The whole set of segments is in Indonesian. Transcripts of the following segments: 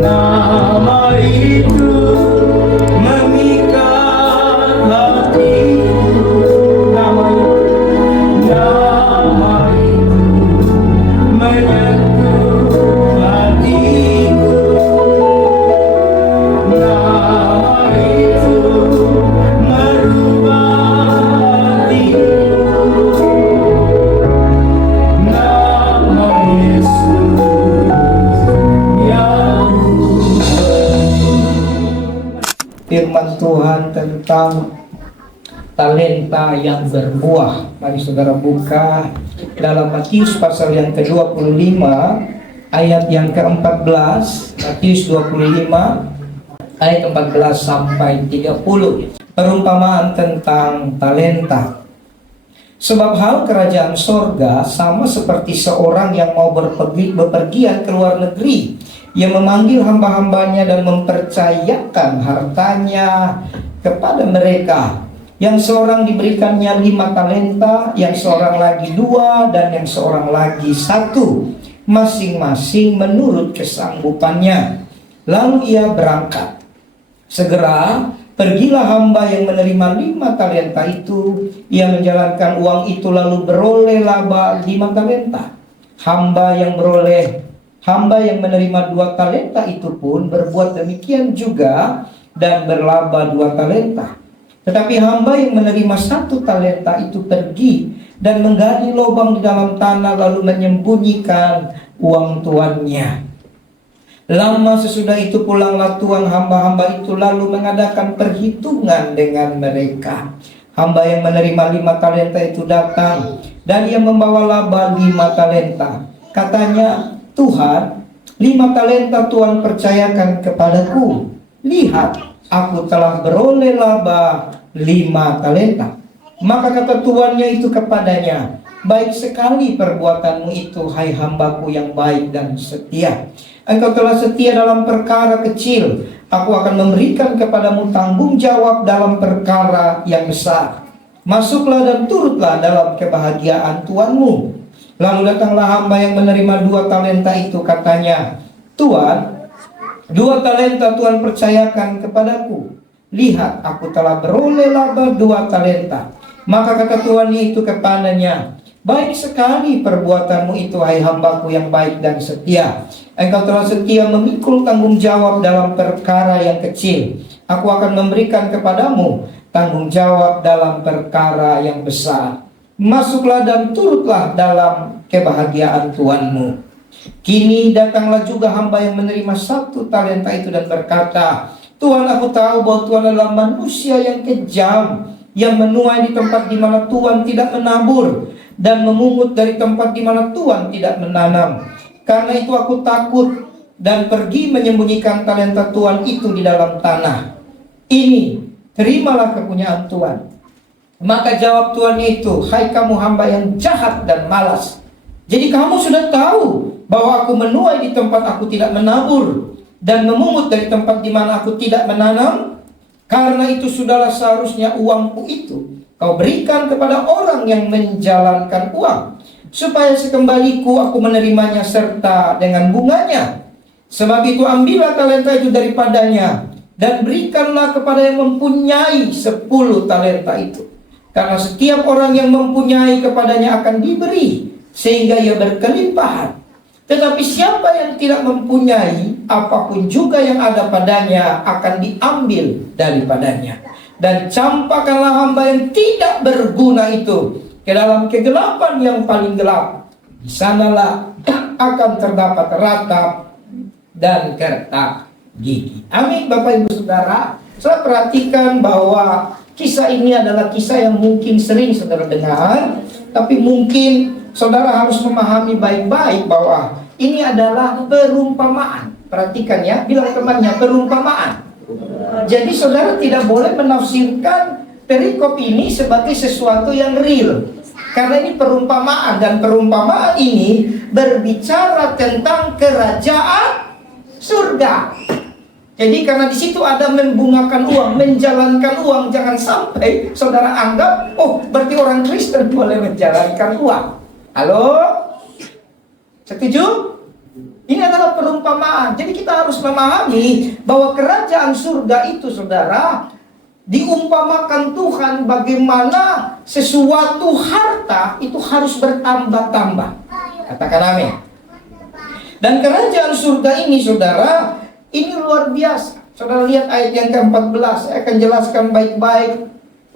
Nama itu mengikat hati. Nama itu menyentuh hatiku. Nama itu merubah hatiku. Nama Yesus yang firman Tuhan tentang talenta yang berbuah. Mari saudara buka dalam Matius pasal yang ke-25 ayat yang ke-14. Matius 25 ayat 14 sampai 30. Perumpamaan tentang talenta. Sebab hal kerajaan sorga sama seperti seorang yang mau bepergian ke luar negeri, yang memanggil hamba-hambanya dan mempercayakan hartanya kepada mereka. Yang seorang diberikannya 5 talenta, yang seorang lagi 2, dan yang seorang lagi 1, masing-masing menurut kesanggupannya. Lalu ia berangkat. Segera pergilah hamba yang menerima 5 talenta itu. Ia menjalankan uang itu lalu beroleh laba 5 talenta. Hamba yang menerima 2 talenta itu pun berbuat demikian juga dan berlaba 2 talenta. Tetapi hamba yang menerima 1 talenta itu pergi dan menggali lubang di dalam tanah lalu menyembunyikan uang tuannya. Lama sesudah itu pulanglah tuan hamba-hamba itu lalu mengadakan perhitungan dengan mereka. Hamba yang menerima 5 talenta itu datang dan ia membawa laba 5 talenta. Katanya, Tuhan, 5 talenta Tuhan percayakan kepadaku. Lihat, aku telah beroleh laba 5 talenta. Maka kata tuannya itu kepadanya, baik sekali perbuatanmu itu, hai hambaku yang baik dan setia. Engkau telah setia dalam perkara kecil, aku akan memberikan kepadamu tanggung jawab dalam perkara yang besar. Masuklah dan turutlah dalam kebahagiaan tuanmu. Lalu datanglah hamba yang menerima 2 talenta itu, katanya, Tuan, 2 talenta Tuhan percayakan kepadaku. Lihat, aku telah beroleh laba 2 talenta. Maka kata tuannya itu kepadanya, baik sekali perbuatanmu itu, hai hambaku yang baik dan setia. Engkau telah setia memikul tanggung jawab dalam perkara yang kecil. Aku akan memberikan kepadamu tanggung jawab dalam perkara yang besar. Masuklah dan turutlah dalam kebahagiaan tuanmu. Kini datanglah juga hamba yang menerima 1 talenta itu dan berkata, Tuhan, aku tahu bahwa Tuhan adalah manusia yang kejam, yang menuai di tempat di mana Tuhan tidak menabur, dan memungut dari tempat di mana Tuhan tidak menanam. Karena itu aku takut dan pergi menyembunyikan talenta Tuhan itu di dalam tanah. Ini, terimalah kepunyaan Tuhan. Maka jawab Tuhan itu, hai kamu hamba yang jahat dan malas. Jadi kamu sudah tahu bahwa aku menuai di tempat aku tidak menabur, dan memungut dari tempat di mana aku tidak menanam. Karena itu sudahlah seharusnya uangku itu kau berikan kepada orang yang menjalankan uang, supaya sekembaliku aku menerimanya serta dengan bunganya. Sebab itu ambillah talenta itu daripadanya dan berikanlah kepada yang mempunyai 10 talenta itu. Karena setiap orang yang mempunyai kepadanya akan diberi, sehingga ia berkelimpahan. Tetapi siapa yang tidak mempunyai, apapun juga yang ada padanya akan diambil daripadanya. Dan campakkanlah hamba yang tidak berguna itu ke dalam kegelapan yang paling gelap. Di sanalah akan terdapat ratap dan kertak gigi. Amin, Bapak Ibu Saudara. Saya perhatikan bahwa kisah ini adalah kisah yang mungkin sering saudara dengar, tapi mungkin saudara harus memahami baik-baik bahwa ini adalah perumpamaan. Perhatikan ya, bilang temannya perumpamaan. Jadi saudara tidak boleh menafsirkan perikop ini sebagai sesuatu yang real, karena ini perumpamaan, dan perumpamaan ini berbicara tentang kerajaan surga. Jadi karena di situ ada membungakan uang, menjalankan uang, jangan sampai saudara anggap, oh berarti orang Kristen boleh menjalankan uang. Halo? Setuju? Ini adalah perumpamaan. Jadi kita harus memahami bahwa kerajaan surga itu, saudara, diumpamakan Tuhan bagaimana sesuatu harta itu harus bertambah-tambah. Katakan amin. Dan kerajaan surga ini, saudara, ini luar biasa. Saudara lihat ayat yang ke-14. Saya akan jelaskan baik-baik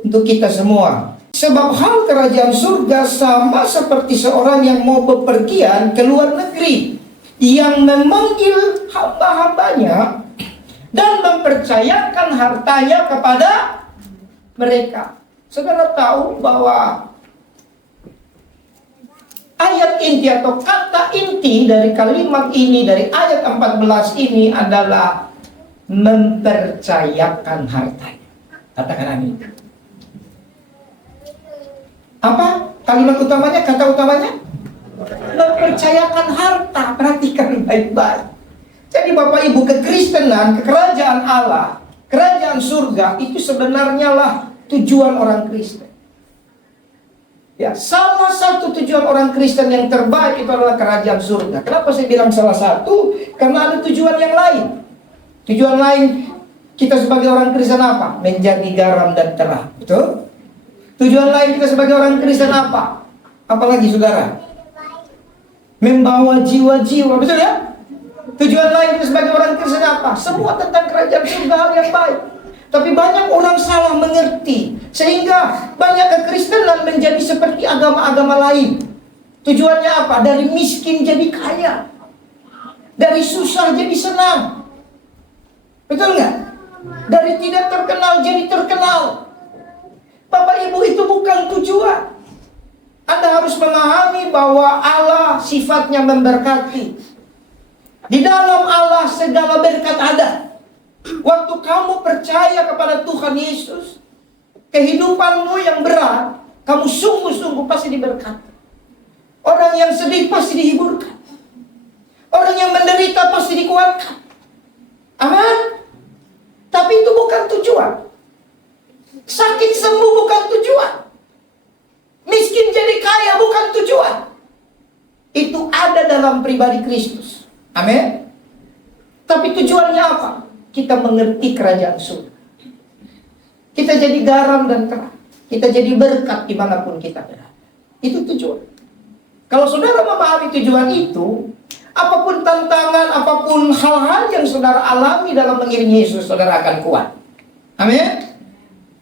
untuk kita semua. Sebab hal kerajaan surga sama seperti seorang yang mau bepergian ke luar negeri, yang memanggil hamba-hambanya dan mempercayakan hartanya kepada mereka. Saudara tahu bahwa ayat inti atau kata inti dari kalimat ini, dari ayat 14 ini adalah mempercayakan hartanya. Katakan amin. Apa kalimat utamanya, kata utamanya? Mempercayakan harta. Perhatikan baik-baik. Jadi Bapak Ibu, kekristenan, kerajaan Allah, kerajaan surga itu sebenarnya lah tujuan orang Kristen. Ya, salah satu tujuan orang Kristen yang terbaik itu adalah kerajaan surga. Kenapa saya bilang salah satu? Karena ada tujuan yang lain. Tujuan lain kita sebagai orang Kristen apa? Menjadi garam dan terang. Betul? Tujuan lain kita sebagai orang Kristen apa? Apalagi saudara? Membawa jiwa-jiwa. Betul ya? Tujuan lain kita sebagai orang Kristen apa? Semua tentang kerajaan surga, hal yang baik. Tapi banyak orang salah mengerti, sehingga banyak kekristenan menjadi seperti agama-agama lain. Tujuannya apa? Dari miskin jadi kaya, dari susah jadi senang. Betul nggak? Dari tidak terkenal jadi terkenal. Bapak Ibu, itu bukan tujuan. Anda harus memahami bahwa Allah sifatnya memberkati. Di dalam Allah segala berkat ada. Waktu kamu percaya kepada Tuhan Yesus, kehidupanmu yang berat, kamu sungguh-sungguh pasti diberkati. Orang yang sedih pasti dihiburkan. Orang yang menderita pasti dikuatkan. Amin. Tapi itu bukan tujuan. Sakit sembuh bukan tujuan. Miskin jadi kaya bukan tujuan. Itu ada dalam pribadi Kristus. Amin. Tapi tujuannya apa? Kita mengerti kerajaan surga. Kita jadi garam dan terang. Kita jadi berkat dimanapun kita berada. Itu tujuan. Kalau saudara memahami tujuan itu, apapun tantangan, apapun hal-hal yang saudara alami dalam mengiringi Yesus, saudara akan kuat. Amin.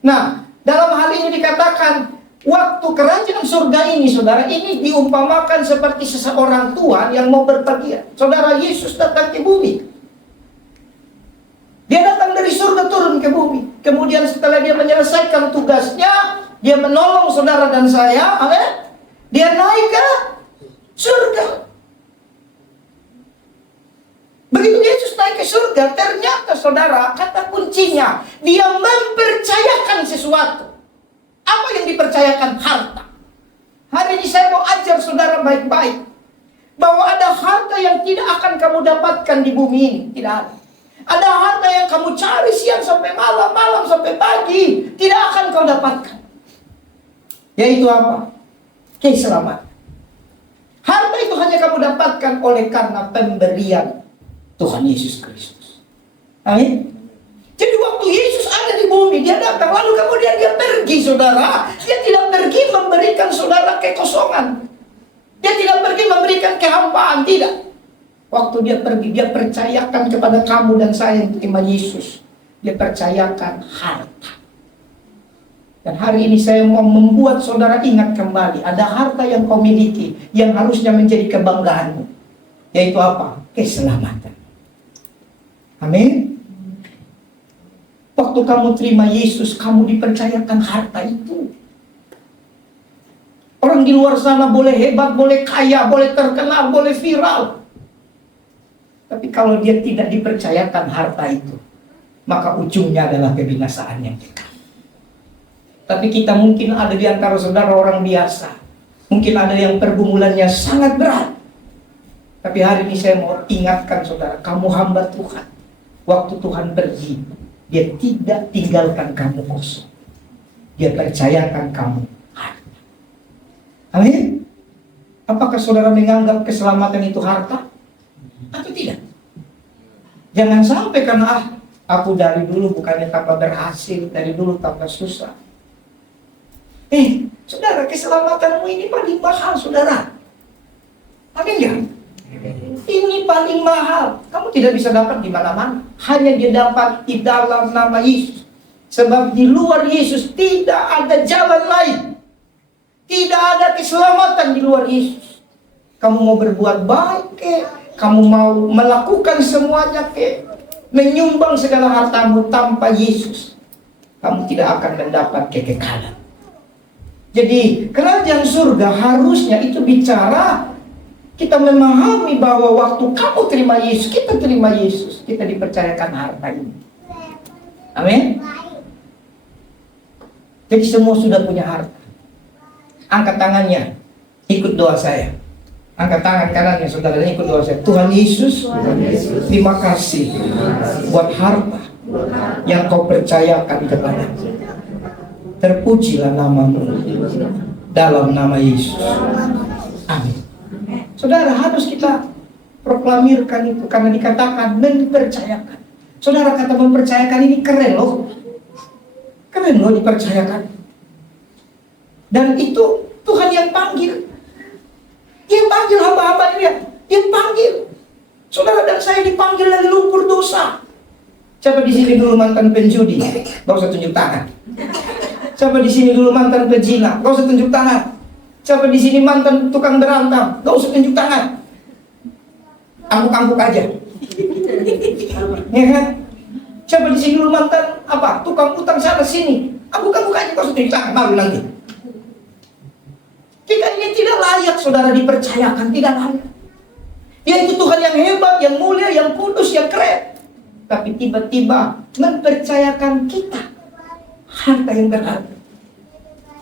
Nah, dalam hal ini dikatakan, waktu kerajaan surga ini, saudara, ini diumpamakan seperti seseorang tua yang mau berpergian. Saudara, Yesus datang ke bumi. Dia datang dari surga turun ke bumi. Kemudian setelah dia menyelesaikan tugasnya, dia menolong saudara dan saya, amin. Dia naik ke surga. Begitu Yesus naik ke surga, ternyata saudara, kata kuncinya, dia mempercayakan sesuatu. Apa yang dipercayakan? Harta. Hari ini saya mau ajar saudara baik-baik, bahwa ada harta yang tidak akan kamu dapatkan di bumi ini. Tidak ada. Ada harta yang kamu cari siang sampai malam, malam sampai pagi, tidak akan kau dapatkan. Yaitu apa? Keselamatan. Harta itu hanya kamu dapatkan oleh karena pemberian Tuhan Yesus Kristus. Amin. Jadi waktu Yesus ada di bumi, dia datang, lalu kemudian dia pergi, saudara. Dia tidak pergi memberikan saudara kekosongan. Dia tidak pergi memberikan kehampaan, tidak. Waktu dia pergi, dia percayakan kepada kamu dan saya yang terima Yesus. Dia percayakan harta. Dan hari ini saya mau membuat saudara ingat kembali, ada harta yang kau miliki, yang harusnya menjadi kebanggaanmu. Yaitu apa? Keselamatan. Amin. Waktu kamu terima Yesus, kamu dipercayakan harta itu. Orang di luar sana boleh hebat, boleh kaya, boleh terkenal, boleh viral. Tapi kalau dia tidak dipercayakan harta itu, maka ujungnya adalah kebinasaan yang kekal. Tapi kita mungkin ada di antara saudara orang biasa. Mungkin ada yang pergumulannya sangat berat. Tapi hari ini saya mau ingatkan saudara, kamu hamba Tuhan. Waktu Tuhan pergi, dia tidak tinggalkan kamu kosong. Dia percayakan kamu harta. Amin. Apakah saudara menganggap keselamatan itu harta? Jangan sampai karena aku dari dulu bukannya tambah berhasil, dari dulu tambah susah. Saudara, keselamatanmu ini paling mahal, saudara. Amin ya? Ini paling mahal. Kamu tidak bisa dapat di mana-mana. Hanya dia dapat di dalam nama Yesus. Sebab di luar Yesus tidak ada jalan lain. Tidak ada keselamatan di luar Yesus. Kamu mau berbuat baik ke, kamu mau melakukan semuanya ke, menyumbang segala hartamu tanpa Yesus, kamu tidak akan mendapat kekekalan. Jadi kerajaan surga harusnya itu bicara, kita memahami bahwa waktu kamu terima Yesus, kita terima Yesus, kita dipercayakan harta ini. Amin. Jadi semua sudah punya harta. Angkat tangannya, ikut doa saya. Angkat tangan kanannya saudara dan ikut doa saya. Tuhan Yesus, terima kasih buat harta yang kau percayakan kepada. Terpujilah namamu dalam nama Yesus. Amin. Saudara, harus kita proklamirkan itu karena dikatakan mempercayakan. Saudara, kata mempercayakan ini keren loh. Keren loh dipercayakan. Dan itu Tuhan yang panggil. Dia panggil hamba-hamba dia. Dia panggil. Saudara dan saya dipanggil dari lumpur dosa. Siapa di sini dulu mantan penjudi? Gak usah tunjuk tangan. Siapa di sini dulu mantan pezina? Gak usah tunjuk tangan. Siapa di sini mantan tukang berantem? Gak usah tunjuk tangan. Angguk-angguk aja. Ya kan? Siapa di sini dulu mantan apa? Tukang utang sana sini? Angguk-angguk aja. Gak usah tunjuk tangan. Malu nanti. Jika ini tidak layak saudara dipercayakan, tidak layak. Dia itu Tuhan yang hebat, yang mulia, yang kudus, yang keren. Tapi tiba-tiba mempercayakan kita harta yang berharga.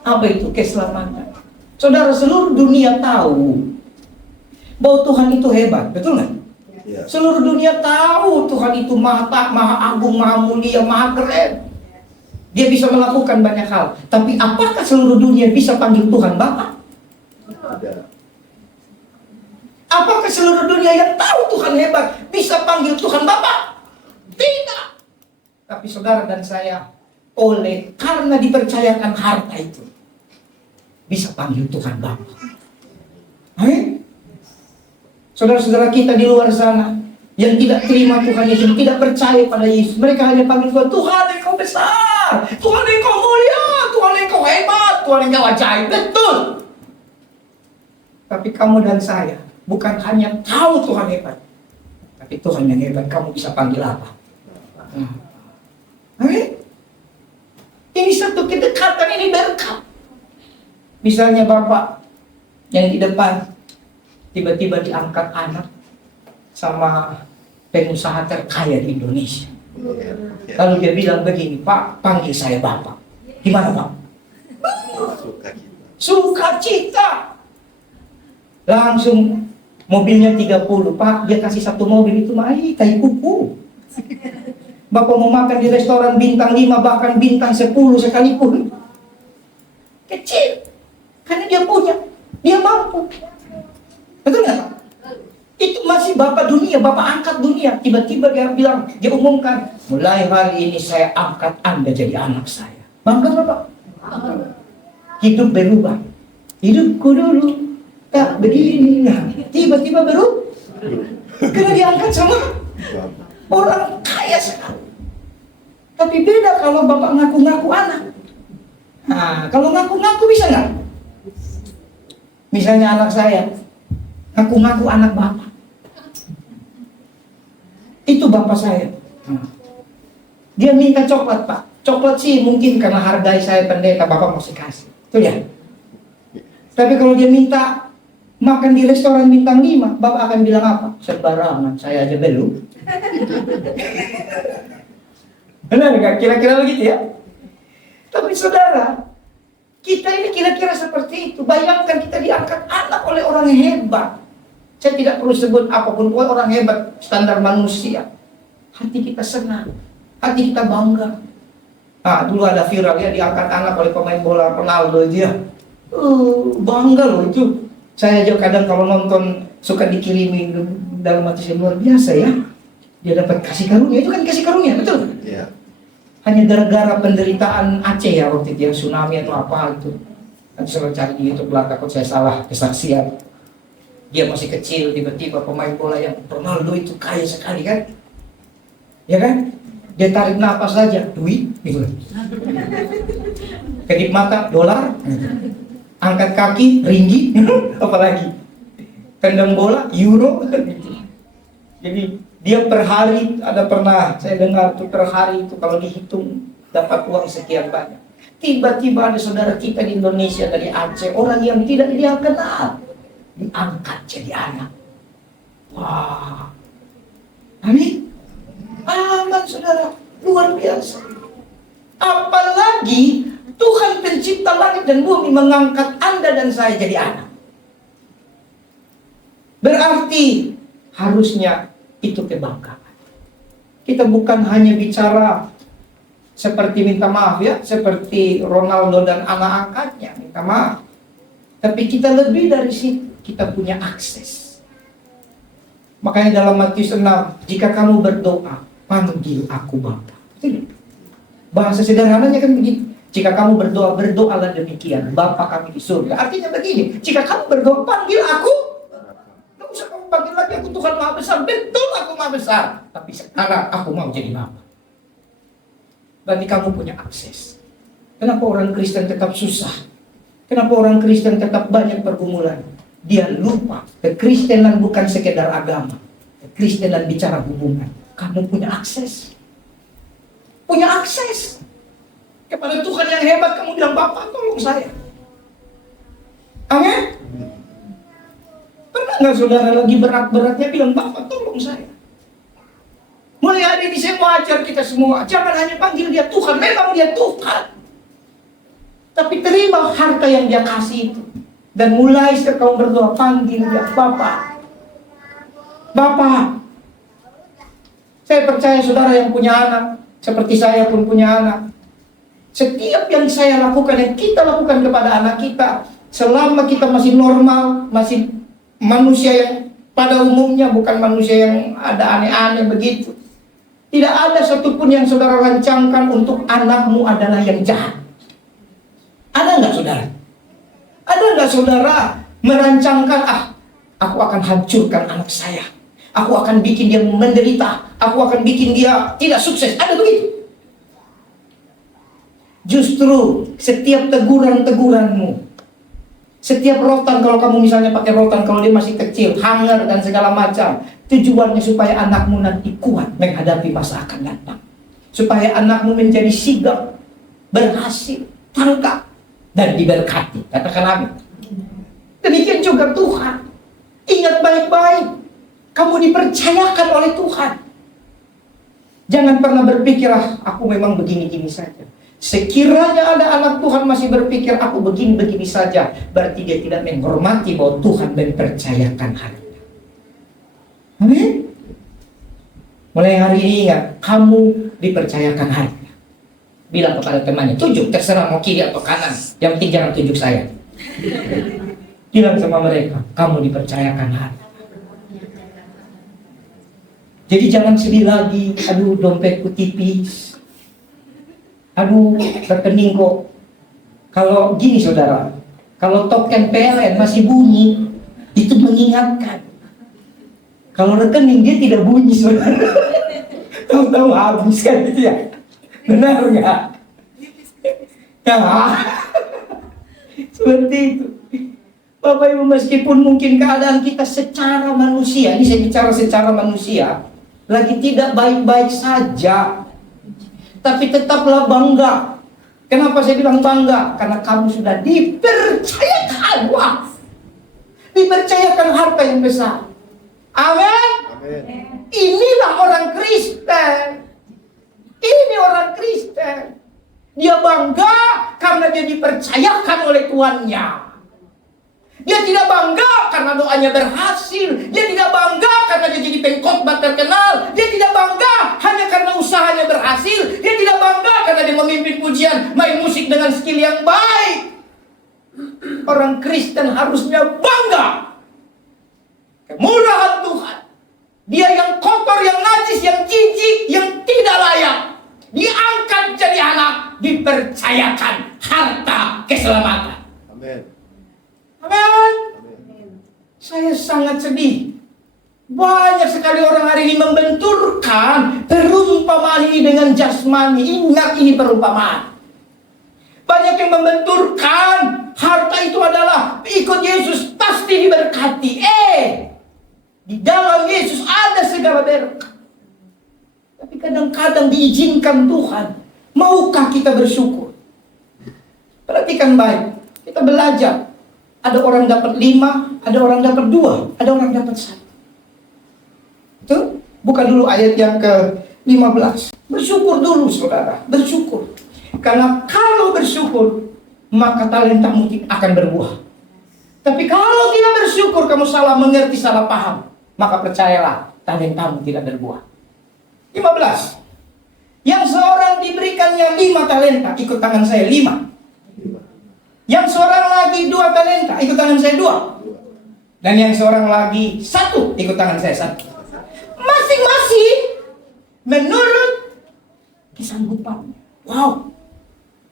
Apa itu keselamatan? Saudara, seluruh dunia tahu bahwa Tuhan itu hebat, betul nggak? Ya. Seluruh dunia tahu Tuhan itu maha agung, maha mulia, maha keren. Dia bisa melakukan banyak hal. Tapi apakah seluruh dunia bisa panggil Tuhan Bapa? Apakah seluruh dunia yang tahu Tuhan hebat bisa panggil Tuhan Bapa? Tidak. Tapi saudara dan saya, karena dipercayakan harta itu, bisa panggil Tuhan Bapa. Saudara-saudara kita di luar sana yang tidak terima Tuhan Yesus, tidak percaya pada Yesus, mereka hanya panggil Tuhan, Tuhan Engkau besar, Tuhan Engkau mulia, Tuhan Engkau hebat, Tuhan Engkau ajaib. Betul. Tapi kamu dan saya bukan hanya tahu Tuhan hebat, tapi Tuhan yang hebat. Kamu bisa panggil apa? Ini satu kedekatan, ini berkat. Misalnya Bapak yang di depan tiba-tiba diangkat anak sama pengusaha terkaya di Indonesia. Lalu dia bilang begini, Pak, panggil saya Bapak. Gimana Pak? Sukacita. Langsung mobilnya 30, Pak, dia kasih satu mobil itu kayak kuku. Bapak mau makan di restoran bintang 5, bahkan bintang 10 sekalipun, kecil. Karena dia punya, dia mampu. Betul nggak Pak? Itu masih Bapak dunia, Bapak angkat dunia. Tiba-tiba dia bilang, dia umumkan, mulai hari ini saya angkat Anda jadi anak saya. Bangga nggak Pak? Hidup berubah. Hidupku dulu tak begini, tiba-tiba berubah. Karena diangkat sama orang kaya sekali. Tapi beda kalau Bapak ngaku-ngaku anak. Nah, kalau ngaku-ngaku bisa nggak? Misalnya anak saya ngaku-ngaku anak Bapak. Itu Bapak saya. Dia minta coklat Pak. Coklat sih mungkin karena hargai saya pendeta, Bapak masih kasih. Itu ya. Tapi kalau dia minta makan di restoran bintang 5, Bapak akan bilang apa? Sembarangan, saya aja belum. Benar nggak? Kira-kira begitu ya? Tapi saudara, kita ini kira-kira seperti itu. Bayangkan kita diangkat anak oleh orang yang hebat. Saya tidak perlu sebut apapun, orang hebat standar manusia. Hati kita senang, hati kita bangga. Dulu ada viral ya, diangkat anak oleh pemain bola Ronaldo dia. Bangga loh itu. Saya aja kadang kalau nonton suka dikirimi dalam hati saya, luar biasa ya. Dia dapat kasih karunia, itu kan kasih karunia, betul? Iya. Hanya gara-gara penderitaan Aceh ya waktu itu, yang tsunami atau apa itu. Nanti saya cari di YouTube belakang, kalau saya salah kesaksian. Dia masih kecil, tiba-tiba pemain bola yang Ronaldo itu kaya sekali kan? Ya kan? Dia tarik napas saja, duit, gitu. Kedip mata, dolar. Angkat kaki, ringgit, apalagi. Tendang bola, euro, gitu. Jadi dia per hari, ada pernah saya dengar tuh per hari itu kalau dihitung dapat uang sekian banyak. Tiba-tiba ada saudara kita di Indonesia dari Aceh, orang yang tidak dia kenal, diangkat jadi anak. Wah, amin. Aman saudara, luar biasa. Apalagi Tuhan pencipta langit dan bumi mengangkat Anda dan saya jadi anak. Berarti harusnya itu kebanggaan. Kita bukan hanya bicara seperti minta maaf ya, seperti Ronaldo dan anak angkatnya minta maaf. Tapi kita lebih dari situ, kita punya akses. Makanya dalam Matius 6, jika kamu berdoa, panggil aku Bapa. Bahasa sederhananya kan begitu. Jika kamu berdoa, berdoalah demikian, Bapa kami di surga. Artinya begini, jika kamu berdoa, panggil aku. Tidak usah kamu panggil lagi aku Tuhan Maha Besar. Betul aku Maha Besar, tapi sekarang aku mau jadi Bapa. Berarti kamu punya akses. Kenapa orang Kristen tetap susah? Kenapa orang Kristen tetap banyak pergumulan? Dia lupa, kekristenan bukan sekedar agama. Kekristenan bicara hubungan. Kamu punya akses. Punya akses. Kepada Tuhan yang hebat kamu bilang, Bapak tolong saya. Amin. Pernah nggak saudara lagi berat-beratnya bilang, Bapak tolong saya. Mulai hari ini saya mau ajar kita semua, jangan hanya panggil dia Tuhan, memang dia Tuhan. Tapi terima harta yang dia kasih itu. Dan mulai setelah kamu berdoa, panggil dia Bapak. Bapak. Saya percaya saudara yang punya anak, seperti saya pun punya anak. Setiap yang saya lakukan, yang kita lakukan kepada anak kita, selama kita masih normal, masih manusia yang pada umumnya, bukan manusia yang ada aneh-aneh begitu. Tidak ada satupun yang saudara rancangkan untuk anakmu adalah yang jahat. Ada nggak saudara? Ada nggak saudara merancangkan, aku akan hancurkan anak saya. Aku akan bikin dia menderita. Aku akan bikin dia tidak sukses. Ada begitu? Justru setiap teguran-teguranmu, setiap rotan, kalau kamu misalnya pakai rotan kalau dia masih kecil, hangar dan segala macam, tujuannya supaya anakmu nanti kuat menghadapi masa akan datang. Supaya anakmu menjadi sigap, berhasil, tangkap, dan diberkati. Katakan amin. Demikian juga Tuhan. Ingat baik-baik, kamu dipercayakan oleh Tuhan. Jangan pernah berpikir, aku memang begini-gini saja. Sekiranya ada anak Tuhan masih berpikir aku begini-begini saja, berarti dia tidak menghormati bahwa Tuhan mempercayakan hatinya. Amin. Mulai hari ini ingat, kamu dipercayakan hatinya. Bilang kepada temannya, tujuk, terserah mau kiri atau kanan, yang penting jangan tujuk saya. Bilang sama mereka, kamu dipercayakan hati. Jadi jangan sedih lagi, aduh dompetku tipis. Aduh, rekening kok. Kalau gini saudara, kalau token PLN masih bunyi, itu mengingatkan. Kalau rekening dia tidak bunyi saudara. Tahu-tahu habis kan itu ya. Benar nggak? Ya, seperti itu. Bapak Ibu, meskipun mungkin keadaan kita secara manusia, ini saya bicara secara manusia, lagi tidak baik-baik saja. Tapi tetaplah bangga. Kenapa saya bilang bangga? Karena kamu sudah dipercayakan wah, dipercayakan harta yang besar. Amin. Inilah orang Kristen. Ini orang Kristen. Dia bangga karena dia dipercayakan oleh tuannya. Dia tidak bangga karena doanya berhasil. Dia tidak bangga karena dia jadi pengkhotbah terkenal. Dia tidak bangga hanya karena usahanya berhasil. Dia tidak bangga karena dia memimpin pujian, main musik dengan skill yang baik. Orang Kristen harusnya bangga. Kemurahan Tuhan. Dia yang kotor, yang najis gadis yang jijik, yang tidak layak, diangkat jadi anak, dipercayakan harta keselamatan. Amin. Amin. Saya sangat sedih. Banyak sekali orang hari ini membenturkan perumpamaan ini dengan jasmani. Ingat, ini perumpamaan. Banyak yang membenturkan harta itu adalah ikut Yesus pasti diberkati. Di dalam Yesus ada segala berkat. Tapi kadang-kadang diizinkan Tuhan. Maukah kita bersyukur? Perhatikan baik. Kita belajar. Ada orang dapat 5, ada orang dapat 2, ada orang dapat 1. Itu buka dulu ayat yang ke-15. Bersyukur dulu saudara, bersyukur. Karena kalau bersyukur, maka talentamu akan berbuah. Tapi kalau tidak bersyukur, kamu salah mengerti, salah paham, maka percayalah, talentamu tidak berbuah. 15. Yang seorang diberikannya 5 talenta, ikut tangan saya 5. Yang seorang lagi 2 talenta, ikut tangan saya 2. Dan yang seorang lagi 1, ikut tangan saya 1. Masing-masing menurut kesanggupannya. Wow.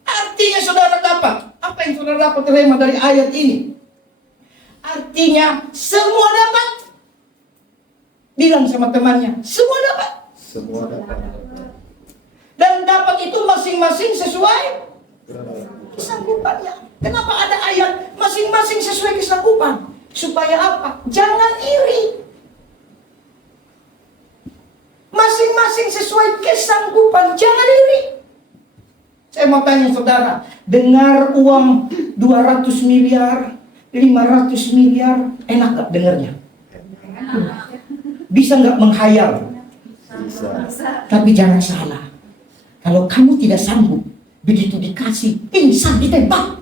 Artinya saudara dapat. Apa yang saudara dapat terima dari ayat ini? Artinya semua dapat. Bilang sama temannya, semua dapat. Semua dapat. Dan dapat itu masing-masing sesuai kesanggupannya. Kenapa ada ayat masing-masing sesuai kesanggupan? Supaya apa? Jangan iri. Masing-masing sesuai kesanggupan, jangan iri. Saya mau tanya saudara, dengar uang 200 miliar, 500 miliar, enak gak dengarnya? Bisa gak menghayal? Bisa. Tapi jangan salah. Kalau kamu tidak sanggup, begitu dikasih, pingsan ditembak.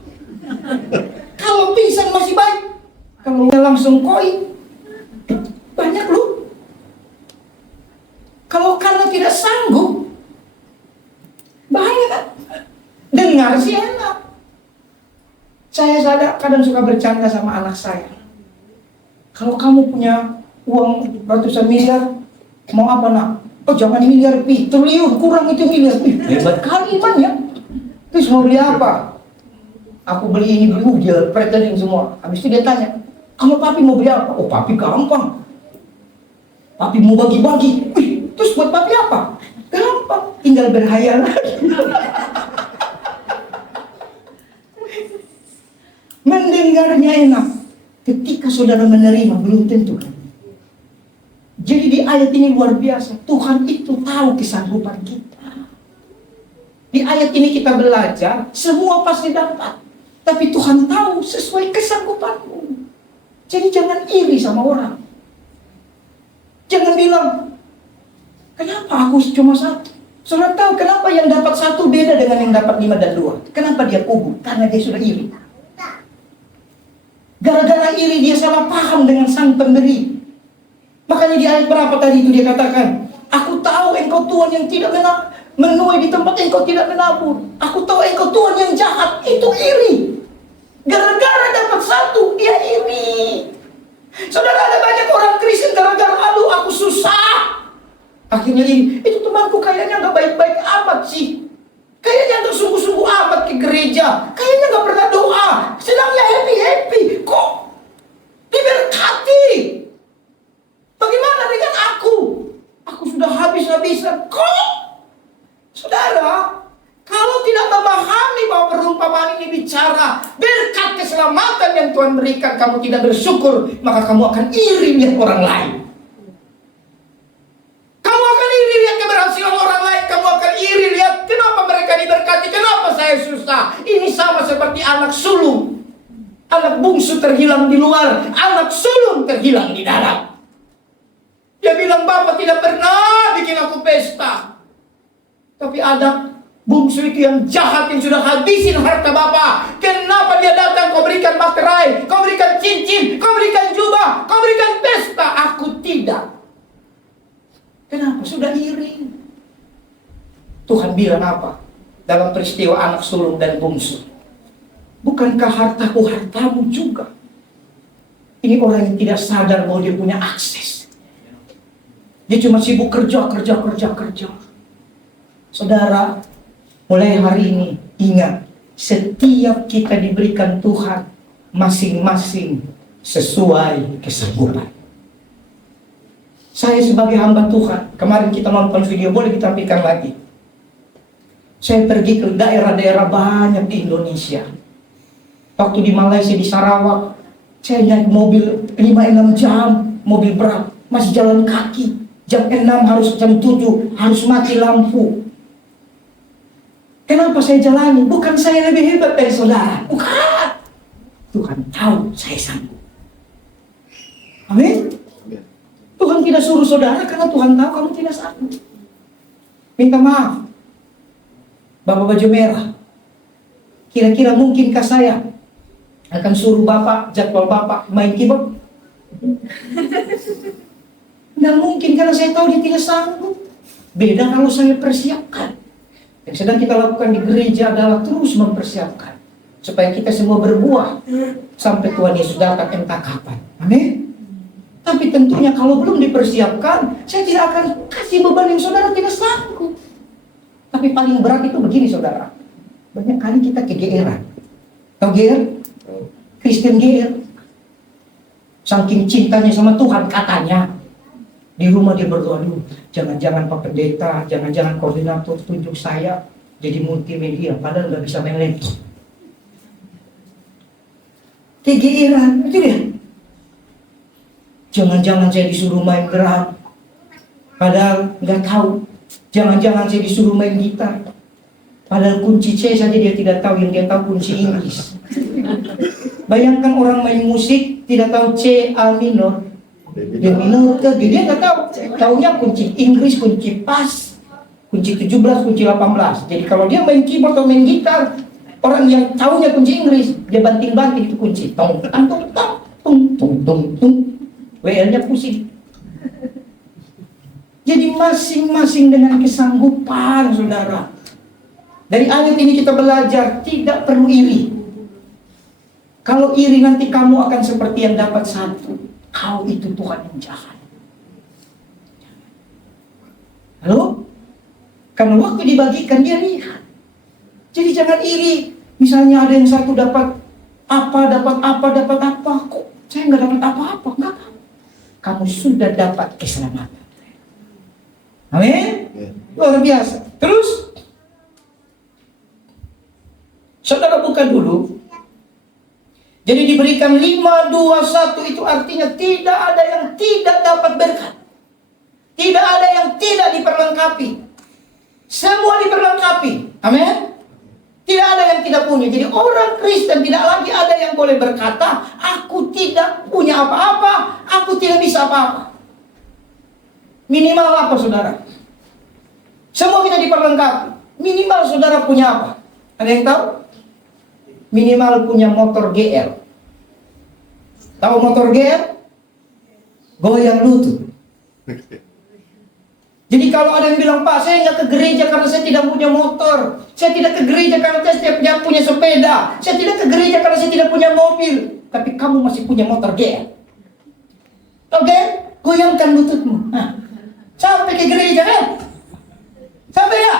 Kalau pingsan masih baik. Kalau langsung koin, banyak loh. Kalau karena tidak sanggup, bahaya kan? Dengar sih enak. Saya kadang suka bercanda sama anak saya. Kalau kamu punya uang ratusan miliar, mau apa nak? Oh jangan miliar pi, triliun kurang itu miliar pi. Hebat kali imannya. Terus mau beli apa? Aku beli ini beli dia pretending semua. Habis itu dia tanya, kamu papi mau beli apa? Oh papi gampang. Papi mau bagi-bagi. Wih, terus buat papi apa? Gampang, tinggal berhayal. Mendengarnya enak. Ketika saudara menerima belum tentu kan. Jadi di ayat ini luar biasa. Tuhan itu tahu kesanggupan kita. Di ayat ini kita belajar, semua pasti dapat. Tapi Tuhan tahu sesuai kesanggupanmu. Jadi jangan iri sama orang. Jangan bilang, kenapa aku cuma 1? Saudara tahu kenapa yang dapat 1 beda dengan yang dapat 5 dan 2? Kenapa dia kubu? Karena dia sudah iri. Gara-gara iri dia salah paham dengan sang pemberi. Makanya di ayat berapa tadi itu dia katakan, aku tahu engkau Tuhan yang tidak menuai di tempat engkau tidak menabur. Aku tahu engkau Tuhan yang jahat. Itu iri. Gara-gara dapat 1, dia iri. Saudara, ada banyak orang Kristen gara-gara aduh aku susah. Akhirnya ini, itu temanku kayaknya gak baik-baik amat sih. Kayaknya gak sungguh-sungguh amat ke gereja. Kayaknya gak pernah doa. Senangnya happy-happy. Kok diberkati? Bagaimana dengan aku? Aku sudah habis-habisan. Kok? Saudara, kalau tidak memahami bahwa perumpamaan ini bicara berkat keselamatan yang Tuhan berikan, kamu tidak bersyukur, maka kamu akan iri lihat orang lain. Kamu akan iri lihat keberhasilan orang lain. Kamu akan iri lihat kenapa mereka diberkati, kenapa saya susah. Ini sama seperti anak sulung. Anak bungsu terhilang di luar, anak sulung terhilang di dalam. Dia bilang, Bapak tidak pernah bikin aku pesta. Tapi anak bungsu itu yang jahat, yang sudah habisin harta Bapak. Kenapa dia datang? Kau berikan materai, kau berikan cincin, kau berikan jubah, kau berikan pesta. Aku tidak. Kenapa? Sudah iri. Tuhan bilang apa? Dalam peristiwa anak sulung dan bungsu. Bukankah hartaku hartamu juga? Ini orang yang tidak sadar bahwa dia punya akses. Dia cuma sibuk kerja. Saudara, mulai hari ini ingat, setiap kita diberikan Tuhan masing-masing sesuai kesanggupan. Saya sebagai hamba Tuhan, kemarin kita nonton video, boleh ditampilkan lagi. Saya pergi ke daerah-daerah banyak di Indonesia. Waktu di Malaysia, di Sarawak, saya naik mobil 5-6 jam, mobil berat, masih jalan kaki. Jam 6 harus, jam 7 harus mati lampu. Kenapa saya jalani? Bukan saya lebih hebat dari saudara, bukan. Tuhan tahu saya sanggup. Amin. Tuhan tidak suruh saudara karena Tuhan tahu kamu tidak sanggup. Minta maaf, Bapak baju merah. Kira-kira mungkinkah saya akan suruh Bapak, jadwal Bapak main keyboard? Tidak mungkin, karena saya tahu dia tidak sanggup. Beda kalau saya persiapkan. Yang sedang kita lakukan di gereja adalah terus mempersiapkan supaya kita semua berbuah sampai Tuhan Yesus datang entah kapan. Amin. Tapi tentunya kalau belum dipersiapkan, saya tidak akan kasih beban yang saudara tidak sanggup. Tapi paling berat itu begini saudara, banyak kali kita kegeeran. Tahu geer? Kristen geer. Saking cintanya sama Tuhan katanya, di rumah dia berdoa dulu, jangan-jangan Pak Pendeta, jangan-jangan koordinator tunjuk saya jadi multimedia, padahal nggak bisa main laptop. Kegeeran, itu dia. Jangan-jangan saya disuruh main drum, padahal nggak tahu. Jangan-jangan saya disuruh main gitar, padahal kunci C saja dia tidak tahu, yang dia tahu kunci Inggris. Bayangkan orang main musik tidak tahu C, A minor, D minor, dia nggak tahu. Taunya kunci Inggris, kunci pas, kunci 17, kunci 18. Jadi kalau dia main keyboard atau main gitar, orang yang tahunya kunci Inggris, dia banting-banting itu kunci. Tong, tong, tong, tong, tong, tong, tong. WL-nya pusing. Jadi masing-masing dengan kesanggupan, saudara. Dari ayat ini kita belajar, tidak perlu iri. Kalau iri nanti kamu akan seperti yang dapat satu. Kau itu Tuhan yang jahat. Halo? Karena waktu dibagikan dia lihat. Jadi jangan iri. Misalnya ada yang satu dapat apa. Kok saya nggak dapat apa-apa? Enggak. Kamu sudah dapat keselamatan. Amin? Luar biasa. Terus, saudara buka dulu. Jadi diberikan 5, 2, 1 itu artinya tidak ada yang tidak dapat berkat. Tidak ada yang tidak diperlengkapi. Semua diperlengkapi. Amin? Tidak ada yang tidak punya. Jadi orang Kristen tidak lagi ada yang boleh berkata, aku tidak punya apa-apa, aku tidak bisa apa-apa. Minimal apa saudara? Semua kita diperlengkapi. Minimal saudara punya apa? Ada yang tahu? Minimal punya motor GL. Tahu motor GL? Goyang lutut. Jadi kalau ada yang bilang, Pak, saya nggak ke gereja karena saya tidak punya motor. Saya tidak ke gereja karena saya tidak punya sepeda. Saya tidak ke gereja karena saya tidak punya mobil. Tapi kamu masih punya motor GL. Oke? Goyangkan lututmu. Nah, sampai ke gereja kan? Sampai ya?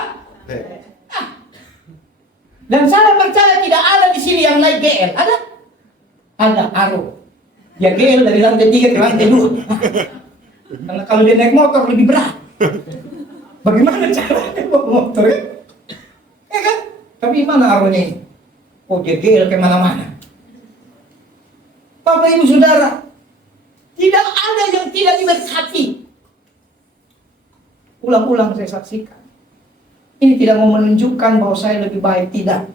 Dan saya percaya tidak ada di sini yang naik GL. Ada? Ada, Aro. Ya GL dari lantai 3 ke lantai 2. Karena kalau dia naik motor lebih berat. Bagaimana caranya bawa motor ya? Ya kan? Tapi mana Aronya ini? Oh dia GL kemana-mana. Bapak Ibu Saudara, tidak ada yang tidak diberkati. Ulang-ulang saya saksikan. Ini tidak mau menunjukkan bahwa saya lebih baik, tidak.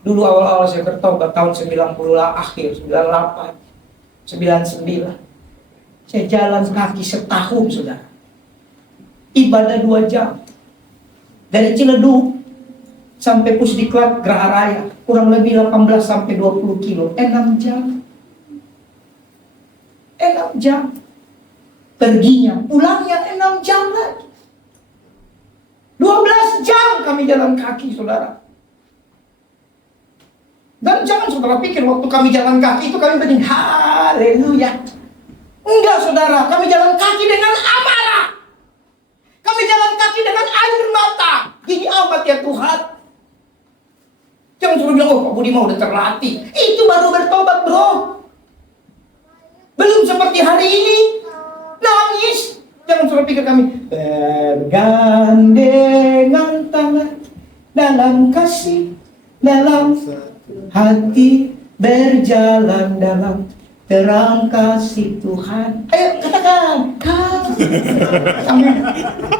Dulu awal-awal saya bertobat tahun 90 akhir, 98, 99. Saya jalan kaki setahun, saudara. Ibadah 2 jam. Dari Ciledug sampai Pusdiklat Geraha Raya, kurang lebih 18 sampai 20 kilo, 6 jam. 6 jam. Perginya, pulangnya 6 jam lagi. 12 jam kami jalan kaki, saudara. Dan jangan saudara pikir waktu kami jalan kaki itu kami berdiri, haleluya. Enggak saudara, kami jalan kaki dengan amarah. Kami jalan kaki dengan air mata. Gini amat ya Tuhan. Jangan suruh bilang, oh Pak Budi mau udah terlatih. Itu baru bertobat bro. Belum seperti hari ini. Nangis. Jangan suruh pikir kami bergandengan tangan dalam kasih, dalam hati, berjalan dalam terang kasih Tuhan. Ayo katakan, amin.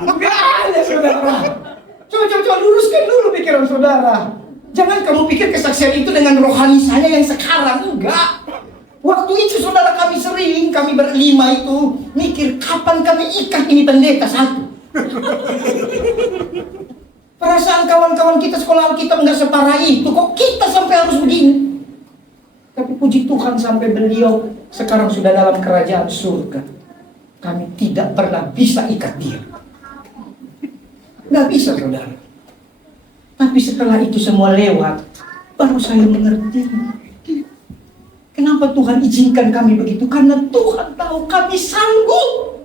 Enggak ada saudara. Coba luruskan dulu pikiran saudara. Jangan kamu pikir kesaksian itu dengan rohani saya yang sekarang. Enggak. Waktu itu saudara kami sering, kami berlima itu mikir kapan kami ikat ini pendeta satu. Perasaan kawan-kawan kita sekolah kita enggak separah itu, kok kita sampai harus begini. Tapi puji Tuhan sampai beliau sekarang sudah dalam kerajaan surga. Kami tidak pernah bisa ikat dia. Nggak bisa saudara. Tapi setelah itu semua lewat, baru saya mengerti. Kenapa Tuhan izinkan kami begitu? Karena Tuhan tahu kami sanggup.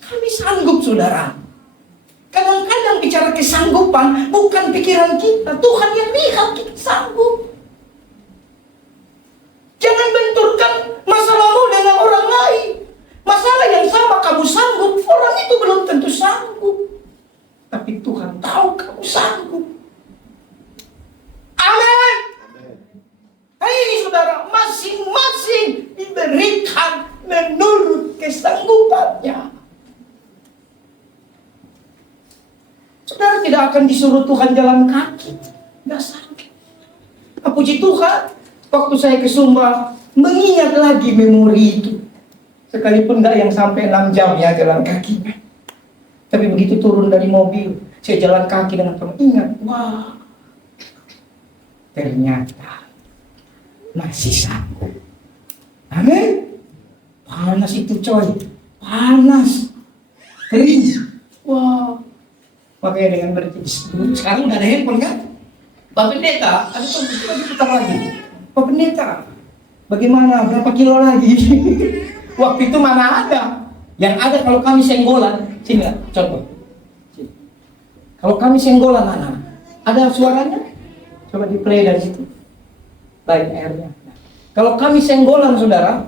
Kami sanggup saudara. Kadang-kadang bicara kesanggupan bukan pikiran kita. Tuhan yang lihat kita sanggup. Jangan benturkan masalahmu dengan orang lain. Masalah yang sama kamu sanggup, orang itu belum tentu sanggup. Tapi Tuhan tahu kamu sanggup. Amin. Hei saudara, masing-masing diberikan menurut kesanggupannya. Saudara tidak akan disuruh Tuhan jalan kaki. Tidak sakit. Puji Tuhan, waktu saya ke Sumba, mengingat lagi memori itu. Sekalipun enggak yang sampai 6 jam ya jalan kaki. Tapi begitu turun dari mobil, saya jalan kaki dengan penuh ingat. Wah, ternyata masih sanggup. Amin. Panas itu coy. Panas. Kering. Wah. Makanya dengan berarti sekarang udah ada handphone kan? Pak Pendeta, ada lagi putar lagi. Pak Pendeta, bagaimana? Berapa kilo lagi? Waktu itu mana ada? Yang ada kalau kami senggolan, sini lah, contoh. Sini. Kalau kami senggolan mana? Ada suaranya? Coba di play dari situ. Lain airnya. Nah, kalau kami senggolan saudara,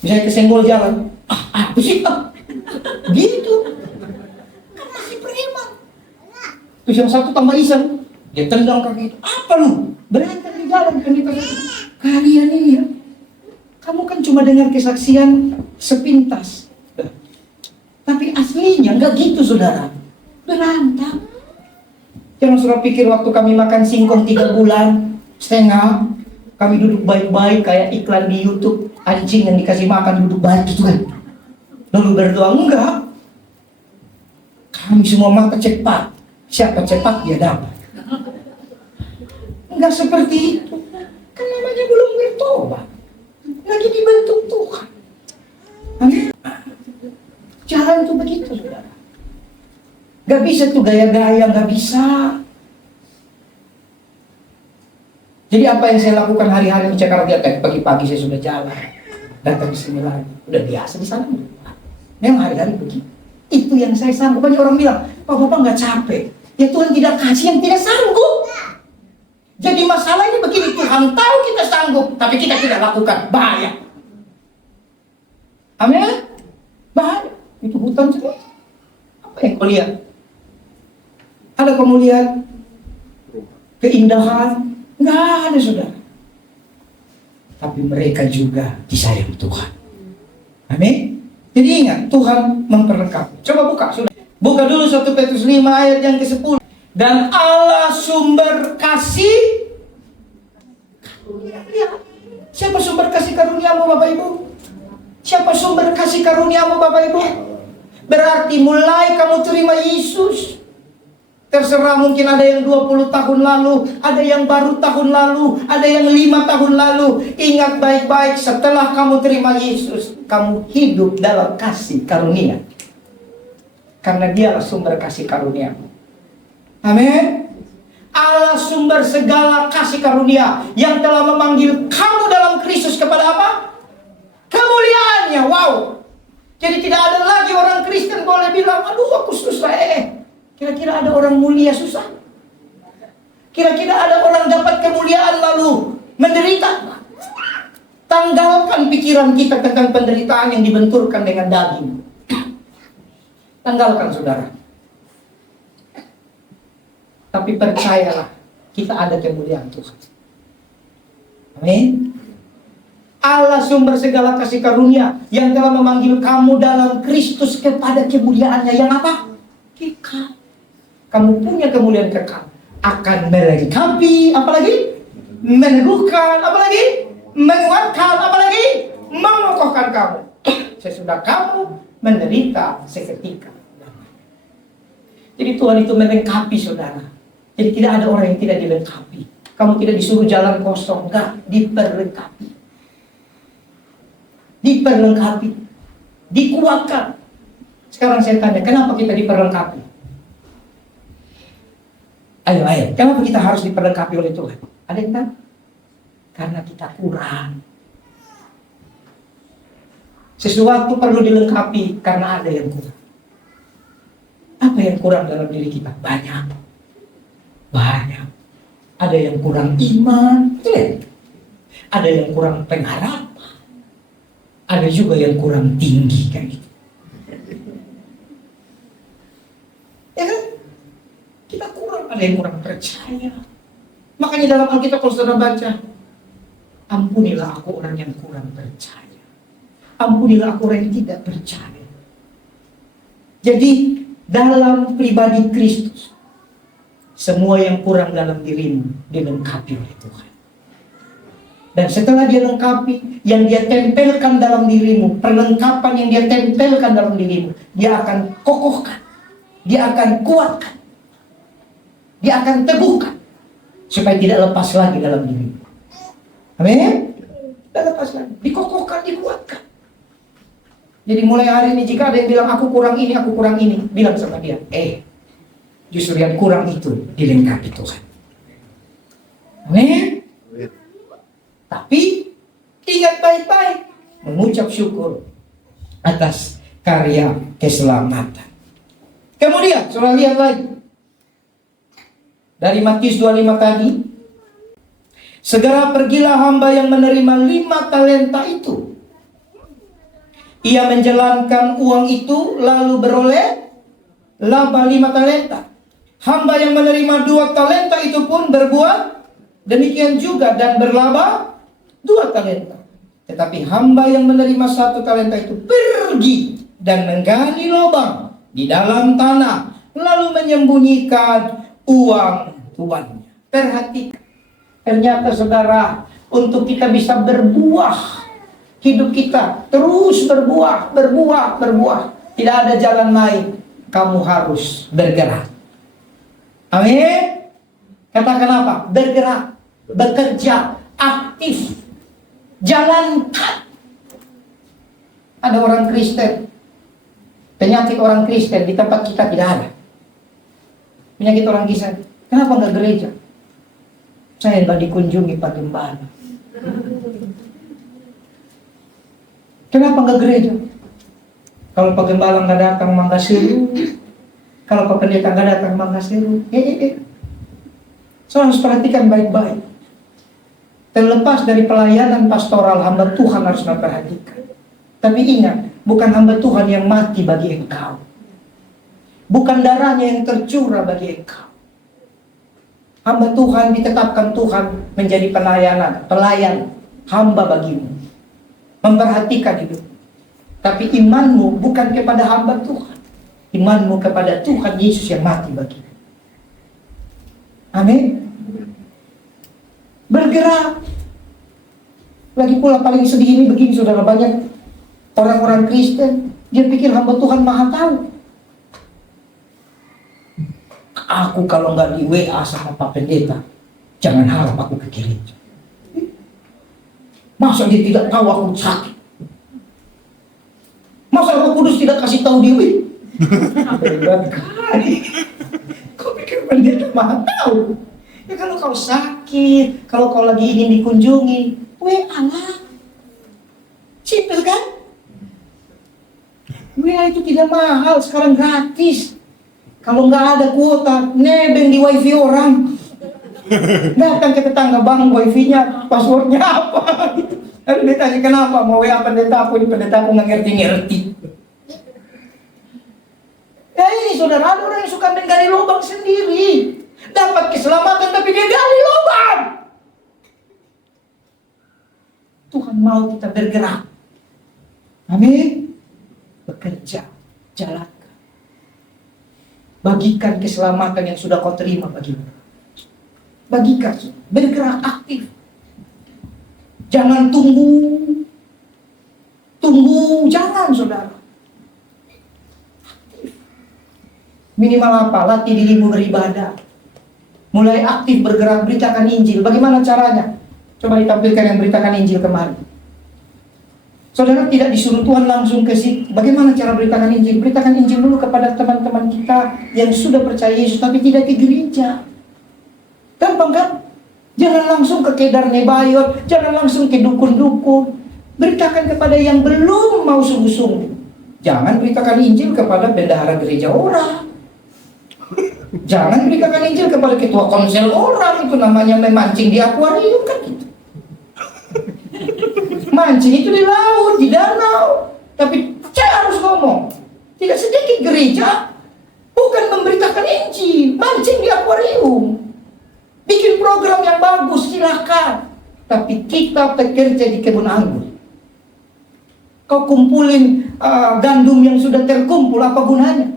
misalnya kesenggol jalan, apa sih? Gitu. Kan masih beriman. Terus yang satu tambah iseng, dia tendang kaki itu. Apa lu? Berantem di jalan pendeta. Kalian ini ya. Kamu kan cuma dengar kesaksian sepintas. Tapi aslinya enggak gitu saudara. Berantem. Jangan suruh pikir waktu kami makan singkong 3 bulan setengah, kami duduk baik-baik kayak iklan di YouTube, anjing yang dikasih makan duduk baik gitu kan. Lalu berdoa, enggak. Kami semua makan cepat. Siapa cepat dia dapat. Enggak seperti itu. Kan namanya belum bertobat. Lagi dibentuk Tuhan. Amin. Jalan itu begitu saudara. Gak bisa tuh gaya-gaya, gak bisa. Jadi apa yang saya lakukan hari-hari di Jakarta, kayak pagi-pagi saya sudah jalan, datang ke sini lagi, udah biasa di sana. Memang hari-hari begitu. Itu yang saya sanggup. Banyak orang bilang, Pak Bapak nggak capek. Ya Tuhan tidak kasih yang tidak sanggup. Jadi masalah ini begini, Tuhan tahu kita sanggup, tapi kita tidak lakukan. Bahaya. Amin. Bahaya. Itu hutan semua. Apa yang kau lihat? Ada kamu lihat keindahan? Nggak ada saudara. Tapi mereka juga disayang Tuhan. Amin. Jadi ingat, Tuhan memperlengkapi. Coba buka, sudah. Buka dulu 1 Petrus 5 ayat yang ke-10. Dan Allah sumber kasih karunia. Siapa sumber kasih karuniamu Bapak Ibu? Siapa sumber kasih karuniamu Bapak Ibu? Berarti mulai kamu terima Yesus, terserah mungkin ada yang 20 tahun lalu, ada yang baru tahun lalu, ada yang 5 tahun lalu. Ingat baik-baik, setelah kamu terima Yesus, kamu hidup dalam kasih karunia. Karena dialah sumber kasih karunia. Amin. Allah sumber segala kasih karunia yang telah memanggil kamu dalam Kristus kepada apa? Kemuliaan. kemuliaannya. Wow. Jadi tidak ada lagi orang Kristen boleh bilang, aduh aku susah. Kira-kira ada orang mulia susah? Kira-kira ada orang dapat kemuliaan lalu menderita? Tanggalkan pikiran kita tentang penderitaan yang dibenturkan dengan daging. Tanggalkan, saudara. Tapi percayalah, kita ada kemuliaan Tuhan. Amin. Allah sumber segala kasih karunia yang telah memanggil kamu dalam Kristus kepada kemuliaannya yang apa? Kekal. Kamu punya kemuliaan kekal. Akan melengkapi, apalagi? Meneguhkan, apalagi? Menguatkan, apalagi? Mengokohkan kamu. Sesudah kamu menderita seketika. Jadi Tuhan itu melengkapi, saudara. Jadi tidak ada orang yang tidak dilengkapi. Kamu tidak disuruh jalan kosong, enggak, diperlengkapi. Diperlengkapi, dikuatkan. Sekarang saya tanya, kenapa kita diperlengkapi? Ayo, kenapa kita harus diperlengkapi oleh Tuhan? Ada yang tahu? Karena kita kurang. Sesuatu perlu dilengkapi karena ada yang kurang. Apa yang kurang dalam diri kita? Banyak. Ada yang kurang iman, ada yang kurang pengharapan. Ada juga yang kurang tinggi kan gitu. Ya kan? Kita kurang, ada yang kurang percaya. Makanya dalam Alkitab kalau saudara baca, ampunilah aku orang yang kurang percaya. Ampunilah aku orang yang tidak percaya. Jadi dalam pribadi Kristus, semua yang kurang dalam dirimu dilengkapi oleh Tuhan. Dan setelah dia lengkapi, yang dia tempelkan dalam dirimu, perlengkapan yang dia tempelkan dalam dirimu, dia akan kokohkan, dia akan kuatkan, dia akan teguhkan, supaya tidak lepas lagi dalam dirimu. Amin? Tidak lepas lagi, dikokohkan, dikuatkan. Jadi mulai hari ini jika ada yang bilang aku kurang ini, bilang sama dia, justru yang kurang itu dilengkapi Tuhan. Amin? Tapi ingat baik-baik, mengucap syukur atas karya keselamatan. Kemudian, saudara lihat lagi dari Matius 25 tadi. Segera pergilah hamba yang menerima 5 talenta itu. Ia menjalankan uang itu lalu beroleh laba 5 talenta. Hamba yang menerima 2 talenta itu pun berbuat demikian juga dan berlaba 2 talenta. Tetapi hamba yang menerima 1 talenta itu pergi dan menggali lubang di dalam tanah, lalu menyembunyikan uang tuannya. Perhatikan, ternyata saudara, untuk kita bisa berbuah, hidup kita terus berbuah. Tidak ada jalan lain, kamu harus bergerak. Amin. Katakan apa? Bergerak, bekerja, aktif. Jalankan. Ada orang Kristen, penyakit orang Kristen di tempat kita tidak ada. Penyakit orang Kristen, kenapa nggak gereja? Saya nggak dikunjungi Pak Gembala. Kenapa nggak gereja? Kalau Pak Gembala nggak datang, mangga seru. Kalau Pak Pendeta nggak datang, mangga seru. So harus perhatikan baik-baik. Terlepas dari pelayanan pastoral, hamba Tuhan harus memperhatikan. Tapi ingat, bukan hamba Tuhan yang mati bagi engkau. Bukan darahnya yang tercurah bagi engkau. Hamba Tuhan ditetapkan Tuhan menjadi pelayan hamba bagimu. Memperhatikan hidup. Tapi imanmu bukan kepada hamba Tuhan. Imanmu kepada Tuhan Yesus yang mati bagimu. Amin. Bergerak. Lagi pula paling sedih ini begini, saudara, banyak orang-orang Kristen dia pikir hamba Tuhan maha tahu. Aku kalau nggak di WA sama Pak Pendeta, jangan harap aku ke gereja. Masa dia tidak tahu aku sakit? Masa Roh Kudus tidak kasih tahu dia? Hebat kali. Kau pikir pendeta maha tahu? Ya kalau kau sakit, kalau kau lagi ingin dikunjungi, WA lah. Simpel kan? Kuota itu tidak mahal, sekarang gratis. Kalau nggak ada kuota, nebeng di wifi orang. Datang ke tetangga, bang, wifi-nya, passwordnya apa? Lalu dia tanya, kenapa? Mau WA pendeta aku, ini pendeta aku nggak ngerti-ngerti. Ya ini saudara, ada orang yang suka menggali lubang sendiri. Dapat keselamatan tapi dia gali lubang. Tuhan mau kita bergerak. Amin. Bekerja, jalankan. Bagikan keselamatan yang sudah kau terima bagimu. Bagikan, bergerak aktif. Jangan tunggu. Jangan saudara. Aktif. Minimal apa? Latih dirimu beribadah. Mulai aktif bergerak, beritakan Injil. Bagaimana caranya? Coba ditampilkan yang beritakan Injil kemarin. Saudara tidak disuruh Tuhan langsung ke situ. Bagaimana cara beritakan Injil? Beritakan Injil dulu kepada teman-teman kita yang sudah percaya Yesus tapi tidak ke gereja. Gampang kan? Jangan langsung ke Kedar Nebayot, jangan langsung ke dukun-dukun. Beritakan kepada yang belum mau sungguh-sungguh. Jangan beritakan Injil kepada bendahara gereja orang. Jangan beritakan Injil kepada ketua konsel orang. Itu namanya memancing di akuarium kan gitu. Mancing itu di laut, di danau. Tapi saya harus ngomong. Tidak sedikit gereja bukan memberitakan Injil, mancing di akuarium. Bikin program yang bagus, silakan. Tapi kita bekerja di kebun anggur. Kau kumpulin gandum yang sudah terkumpul, apa gunanya?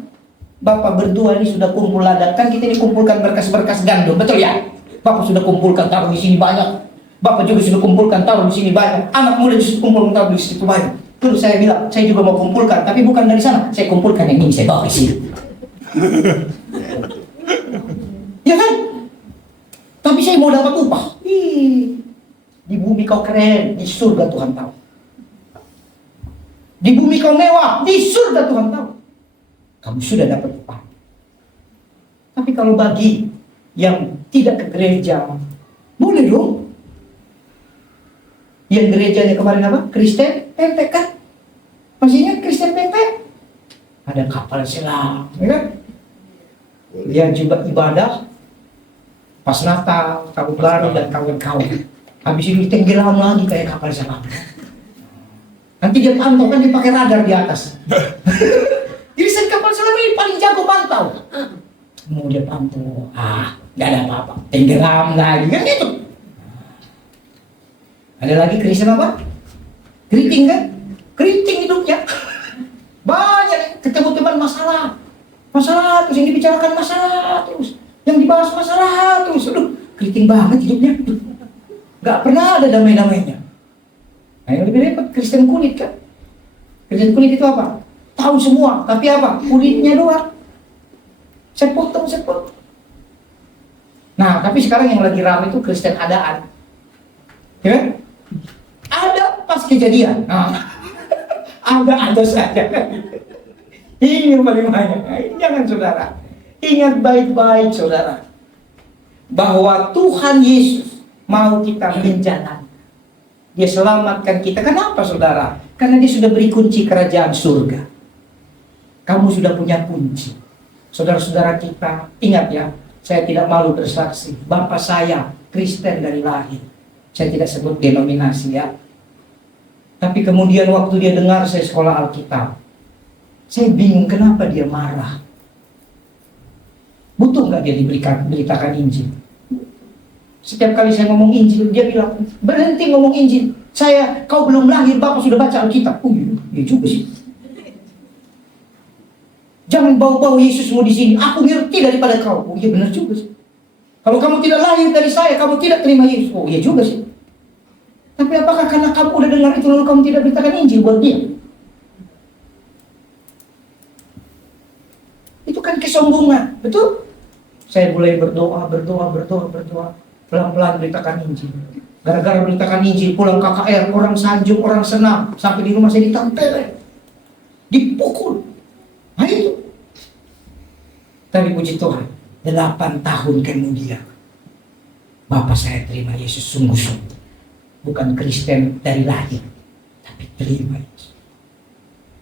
Bapak berdua ini sudah kumpul ladang. Kan kita ini kumpulkan berkas-berkas gandum, betul ya? Bapak sudah kumpulkan, taruh di sini banyak. Bapak juga sudah kumpulkan, taruh di sini banyak. Anak muda juga kumpulkan, taruh di situ banyak. Terus saya bilang, saya juga mau kumpulkan, tapi bukan dari sana. Saya kumpulkan yang ini, saya bawa di sini. Ya kan? Tapi saya mau dapat upah. Di bumi kau keren, di surga Tuhan tahu. Di bumi kau mewah, di surga Tuhan tahu. Kamu sudah dapat upah. Tapi kalau bagi yang tidak ke gereja, boleh dong. Yang gerejanya kemarin apa? Kristen Pempek kan? Masih ingat Kristen Pempek? Ada kapal selam, ya kan? Dia juga ibadah pas Natal, Tahun Baru dan kawan-kawan. Habis itu tenggelam lagi kayak kapal selam. Nanti dia pantau kan, dia pakai radar di atas. Kristen kapal selam ini paling jago pantau. Mau dia pantau, nggak ada apa-apa, tenggelam lagi kan gitu. Ada lagi Kristen apa? Keriting kan? Keriting hidupnya. Banyak ketemu teman masalah terus yang dibicarakan masalah terus, yang dibahas masalah terus. Aduh, keriting banget hidupnya. Gak pernah ada damai-damainya. Nah, yang lebih repot Kristen kulit kan? Kristen kulit itu apa? Tahu semua, tapi apa? Kulitnya doang. Sepotong. Nah, tapi sekarang yang lagi ramai itu Kristen adaan. Ya kan? Ada pas kejadian. Ada saja. Ini yang paling banyak. Jangan saudara. Ingat baik-baik saudara. Bahwa Tuhan Yesus mau kita menjalankan. Dia selamatkan kita. Kenapa saudara? Karena dia sudah beri kunci kerajaan surga. Kamu sudah punya kunci. Saudara-saudara kita, ingat ya. Saya tidak malu bersaksi. Bapak saya Kristen dari lahir. Saya tidak sebut denominasi ya. Tapi kemudian waktu dia dengar saya sekolah Alkitab, saya bingung kenapa dia marah. Butuh nggak dia diberitakan Injil? Setiap kali saya ngomong Injil, dia bilang, berhenti ngomong Injil. Kau belum lahir, Bapak sudah baca Alkitab. Oh iya juga sih. Jangan bau-bau Yesusmu di sini. Aku ngerti daripada kau. Oh iya benar juga sih. Kalau kamu tidak lahir dari saya, kamu tidak terima Yesus. Oh iya juga sih. Tapi apakah karena kamu udah dengar itu lalu kamu tidak beritakan Injil buat dia? Itu kan kesombongan, betul? Saya mulai berdoa. Pelan-pelan beritakan Injil. Gara-gara beritakan Injil, pulang KKR, orang sanjung, orang senang. Sampai di rumah saya ditampel, dipukul. Nah itu. Tapi puji Tuhan, 8 tahun kemudian, Bapak saya terima Yesus sungguh-sungguh. Bukan Kristen dari lahir, tapi terima Yesus.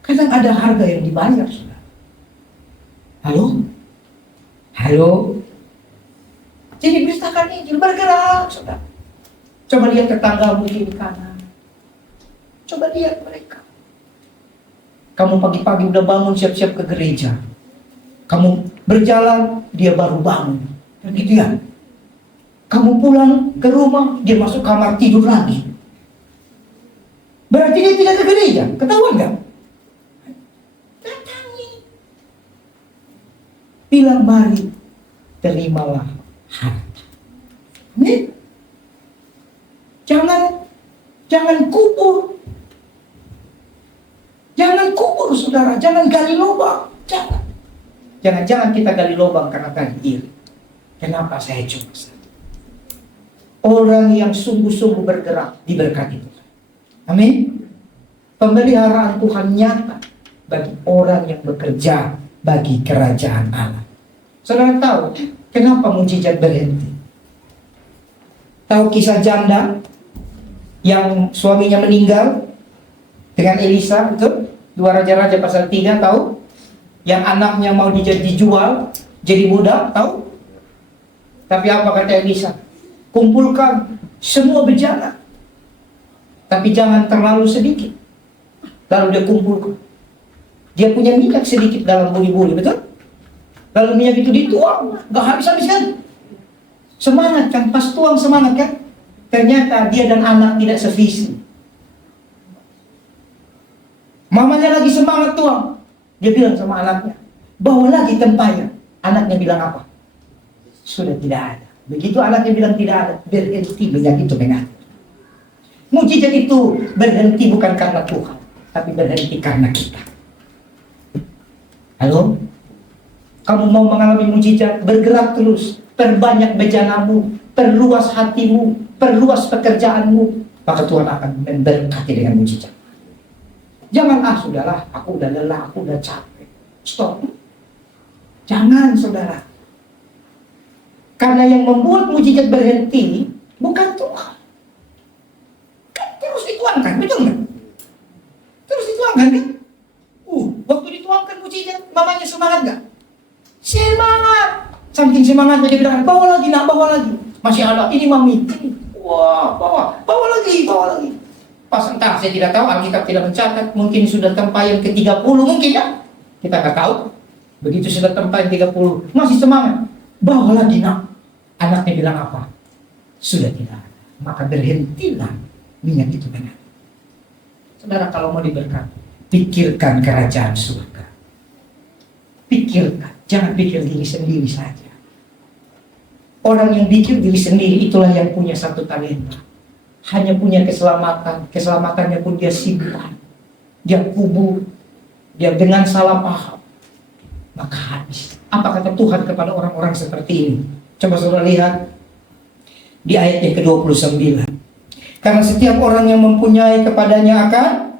Kadang ada harga yang dibayar, saudara. Halo? Halo? Jadi beritakan Injil, bergerak, saudara. Coba lihat tetanggamu kiri kanan. Coba lihat mereka. Kamu pagi-pagi udah bangun siap-siap ke gereja. Kamu berjalan, dia baru bangun. Begitu ya. Kamu pulang ke rumah, dia masuk kamar tidur lagi. Berarti dia tidak ke gereja. Ketahuan nggak? Datangi. Bilang, mari terimalah harta. Nih. Jangan kubur. Jangan kubur, saudara. Jangan gali lubang. Jangan kita gali lubang karena tadi iri. Kenapa saya cuma satu? Orang yang sungguh-sungguh bergerak diberkati Tuhan. Amin. Pemeliharaan Tuhan nyata bagi orang yang bekerja bagi kerajaan Allah. Saudara tahu kenapa mujizat berhenti? Tahu kisah janda yang suaminya meninggal dengan Elisa itu? 2 Raja-Raja pasal 3, tahu? Yang anaknya mau dijual jadi budak, tahu? Tapi apa kata Elisa? Kumpulkan semua bejana, tapi jangan terlalu sedikit. Lalu dia kumpulkan. Dia punya minyak sedikit dalam buli-buli, betul? Lalu minyak itu dituang, gak habis-habis kan? Semangat kan, pas tuang semangat kan? Ternyata dia dan anak tidak sevisi. Mamanya lagi semangat tuang. Dia bilang sama anaknya, bawa lagi tempayan. Anaknya bilang apa? Sudah tidak ada. Begitu anaknya bilang tidak ada, berhenti minyak itu mengalir. Mujizat itu berhenti bukan karena Tuhan, tapi berhenti karena kita. Halo? Kamu mau mengalami mujizat, bergerak terus. Perbanyak bejanamu, perluas hatimu, perluas pekerjaanmu. Maka Tuhan akan memberkati dengan mujizat. Jangan, saudara, aku udah lelah, aku udah capek. Stop. Jangan, saudara. Karena yang membuat mujizat berhenti bukan Tuhan. Kan terus dituangkan, betul nggak? Terus dituangkan kan? Waktu dituangkan mujizat, mamanya semangat nggak? Semangat. Saking semangatnya dia bilang, bawa lagi nak, bawa lagi. Masih ada, ini mami. Wah, bawa lagi. Pas entah, saya tidak tahu, Alkitab tidak mencatat. Mungkin sudah tempayan ke-30, mungkin ya. Kita nggak tahu. Begitu sudah tempayan 30, masih semangat. Bawa lagi nak. Anaknya bilang apa? Sudah tidak ada. Maka berhentilah minyak itu benar. Saudara, kalau mau diberkati, pikirkan kerajaan surga. Pikirkan, jangan pikir diri sendiri saja. Orang yang pikir diri sendiri itulah yang punya satu talenta. Hanya punya keselamatan, keselamatannya pun dia simpan, dia kubur, dia dengan salah paham, maka habis. Apa kata Tuhan kepada orang-orang seperti ini? Coba saudara lihat di ayat yang ke-29. Karena setiap orang yang mempunyai kepadanya akan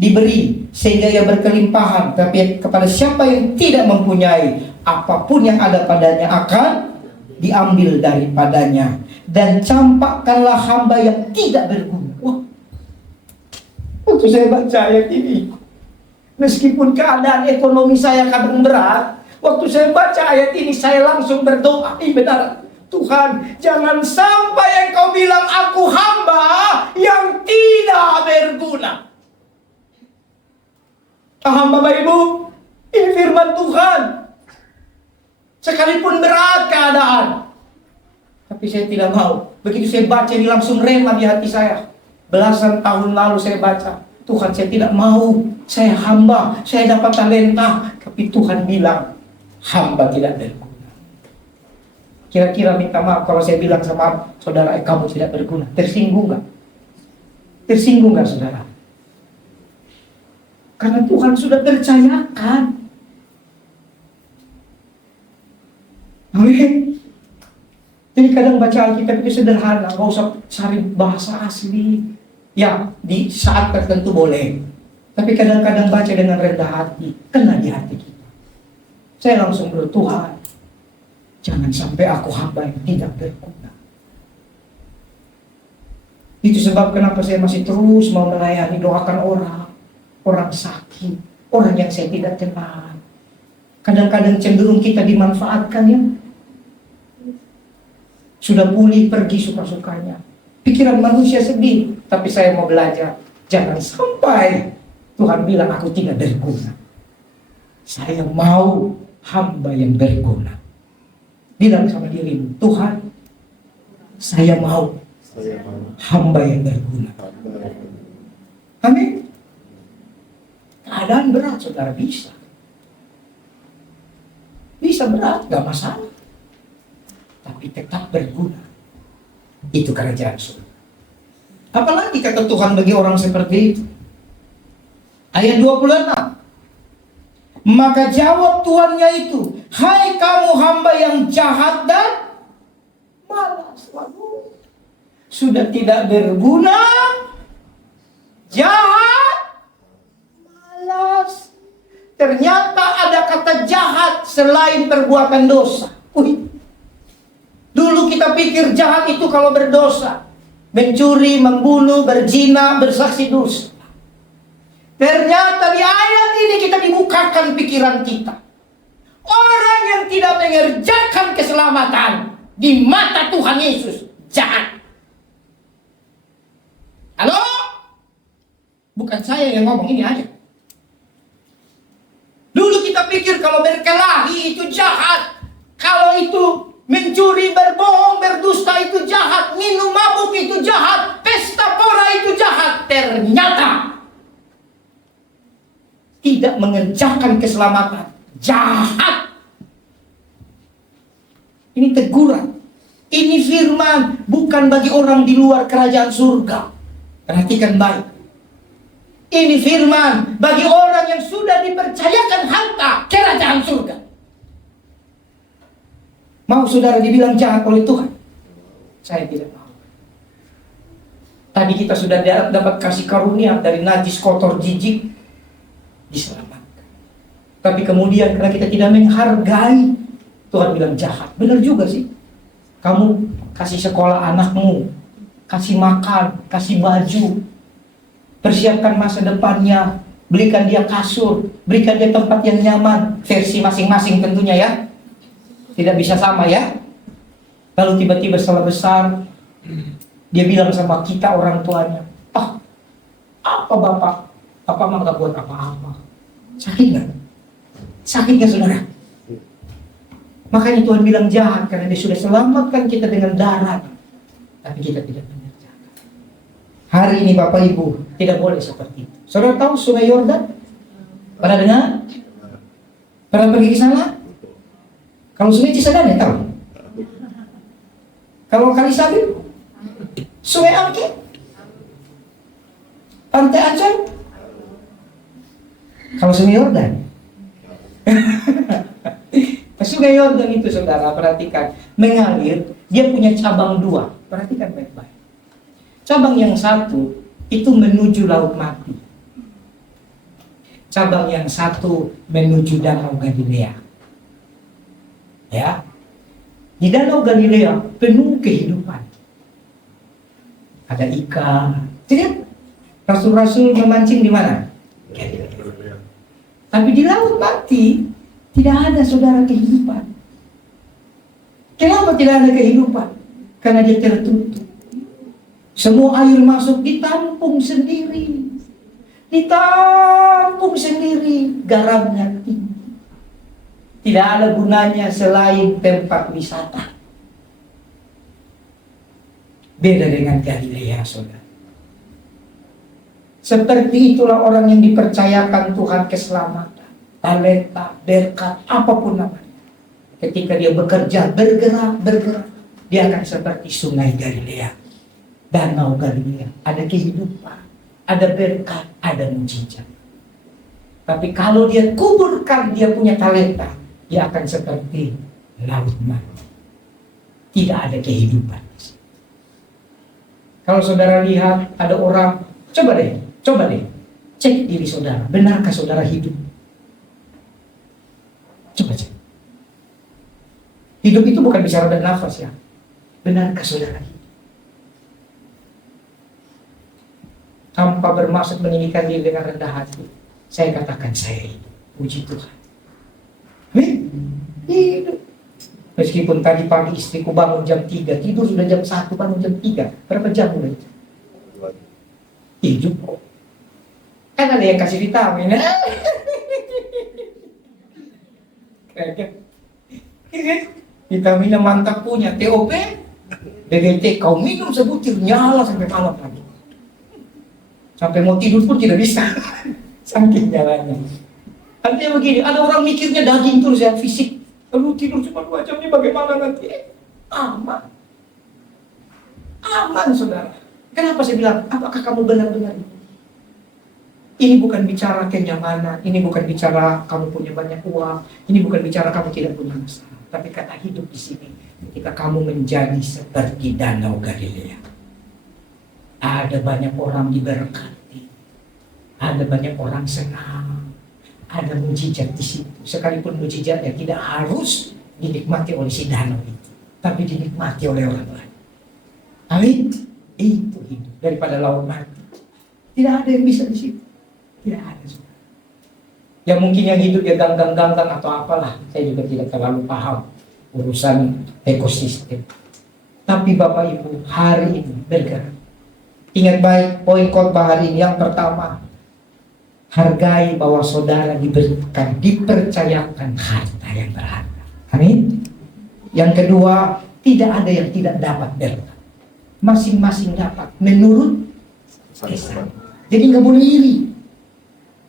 diberi sehingga ia berkelimpahan, tapi kepada siapa yang tidak mempunyai, apapun yang ada padanya akan diambil daripadanya. Dan campakkanlah hamba yang tidak berguna. Wah, waktu saya baca ayat ini, meskipun keadaan ekonomi saya kadang berat, waktu saya baca ayat ini saya langsung berdoa, benar Tuhan, jangan sampai Engkau bilang aku hamba yang tidak berguna. Paham Bapak Ibu? Ini firman Tuhan. Sekalipun berat keadaan, tapi saya tidak mau. Begitu saya baca ini langsung rema di hati saya. Belasan tahun lalu saya baca, Tuhan, saya tidak mau. Saya hamba, saya dapat talenta, tapi Tuhan bilang hamba tidak berguna. Kira-kira minta maaf kalau saya bilang sama saudara, kamu tidak berguna. Tersinggung gak? Tersinggung gak saudara? Karena Tuhan sudah percayakan. Amin. Jadi kadang baca Alkitab itu sederhana, nggak usah cari bahasa asli. Ya, di saat tertentu boleh. Tapi kadang-kadang baca dengan rendah hati, kena di hati kita. Saya langsung berdoa, Tuhan, jangan sampai aku hamba yang tidak berguna. Itu sebab kenapa saya masih terus mau melayani, doakan orang. orang sakit, orang yang saya tidak kenal. Kadang-kadang cenderung kita dimanfaatkan ya. Sudah pulih pergi suka-sukanya. Pikiran manusia sedih, tapi saya mau belajar. Jangan sampai Tuhan bilang aku tidak berguna. Saya mau hamba yang berguna. Bilang sama dirimu, Tuhan, saya mau hamba yang berguna. Amin. Keadaan berat, saudara, bisa. Bisa berat, gak masalah. Tapi tetap berguna. Itu kerajaan surga. Apalagi kata Tuhan bagi orang seperti itu. Ayat 26. Maka jawab tuannya itu, hai kamu hamba yang jahat dan malas. Waduh, sudah tidak berguna, jahat, malas. Ternyata ada kata jahat selain perbuatan dosa. Dulu kita pikir jahat itu kalau berdosa, mencuri, membunuh, berzina, bersaksi dosa. Ternyata di ayat ini kita dibukakan pikiran kita. Orang yang tidak mengerjakan keselamatan di mata Tuhan Yesus jahat. Halo? Bukan saya yang ngomong, ini ayat. Dulu kita pikir kalau berkelahi itu jahat. Kalau itu mencuri, berbohong, berdusta itu jahat. Minum mabuk itu jahat. Pesta pora itu jahat. Ternyata tidak mengerjakan keselamatan jahat. Ini teguran. Ini firman bukan bagi orang di luar kerajaan surga. Perhatikan baik. Ini firman bagi orang yang sudah dipercayakan harta kerajaan surga. Mau saudara dibilang jahat oleh Tuhan? Saya tidak mau. Tadi kita sudah dapat kasih karunia dari najis, kotor, jijik, diselamatkan. Tapi kemudian karena kita tidak menghargai, Tuhan bilang jahat. Benar juga sih. Kamu kasih sekolah anakmu, kasih makan, kasih baju, persiapkan masa depannya, belikan dia kasur, berikan dia tempat yang nyaman, versi masing-masing tentunya ya. Tidak bisa sama ya. Lalu tiba-tiba setelah besar, dia bilang sama kita orang tuanya, apa bapak? Apa mah gak buat apa-apa? Sakit gak? Sakit gak saudara? Makanya Tuhan bilang jahat karena dia sudah selamatkan kita dengan darah, tapi kita tidak mengerjakan. Hari ini Bapak Ibu tidak boleh seperti itu. Saudara tahu Sungai Yordan? Pernah dengar? Pernah pergi ke sana? Kalau Sungai Cisadane tahu? Kalau Kali Sabit? Sungai Angke? Pantai Ancol? Kalau Sungai Yordan? Sungai Yordan itu saudara perhatikan, mengalir, dia punya cabang dua. Perhatikan baik-baik. Cabang yang satu itu menuju Laut Mati. Cabang yang satu menuju Danau Galilea. Ya, di Danau Galilea penuh kehidupan. Ada ikan. Tidak? Rasul-rasul memancing di mana? Tapi di Laut Mati tidak ada saudara kehidupan. Kenapa tidak ada kehidupan? Karena dia tertutup. Semua air masuk ditampung sendiri. Ditampung sendiri. Garamnya tinggi. Tidak ada gunanya selain tempat wisata. Beda dengan Galilea, saudara. Seperti itulah orang yang dipercayakan Tuhan keselamatan, talenta, berkat, apapun namanya. Ketika dia bekerja, bergerak, dia akan seperti Sungai Galilea, Danau Galilea. Ada kehidupan, ada berkat, ada mujizat. Tapi kalau dia kuburkan dia punya talenta, dia akan seperti laut mati. Tidak ada kehidupan. Kalau saudara lihat ada orang, coba deh, cek diri saudara, benarkah saudara hidup? Coba cek. Hidup itu bukan bicara bernafas ya. Benarkah saudara hidup? Tanpa tanpa bermaksud meninggikan diri dengan rendah hati, saya katakan saya hidup. Puji Tuhan. Amin. Hidup. Meskipun tadi pagi istriku bangun jam 3, tidur sudah jam 1, bangun jam 3. Berapa jam udah itu? Hidup kok. Kan ada yang kasih vitamin. Vitaminnya mantap punya. TOP, DGT, kau minum sebutir nyala sampai malam lagi. Sampai mau tidur pun tidak bisa. Saking nyalanya. Artinya begini, ada orang mikirnya daging terus ya, fisik. Lalu tidur cuma 2 jam ini bagaimana nanti? Aman. Aman, saudara. Kenapa saya bilang, apakah kamu benar-benar ini bukan bicara kenyamanan, ini bukan bicara kamu punya banyak uang, ini bukan bicara kamu tidak punya masalah. Tapi kata hidup di sini, ketika kamu menjadi seperti Danau Galilea. Ada banyak orang diberkati, ada banyak orang senang, ada mujizat di situ. Sekalipun mujizatnya tidak harus dinikmati oleh si danau itu, tapi dinikmati oleh orang lain. Amin. Itu hidup daripada laut mati. Tidak ada yang bisa di situ. Tidak ada. Ya mungkin yang hidup ya ganggang atau apalah. Saya juga tidak terlalu paham urusan ekosistem. Tapi Bapak Ibu, hari ini bergerak. Ingat baik poin khotbah hari ini. Yang pertama, hargai bahwa saudara diberikan, dipercayakan harta yang berharga. Amin. Yang kedua, tidak ada yang tidak dapat berkat. Masing-masing dapat menurut kesan. Jadi nggak boleh iri.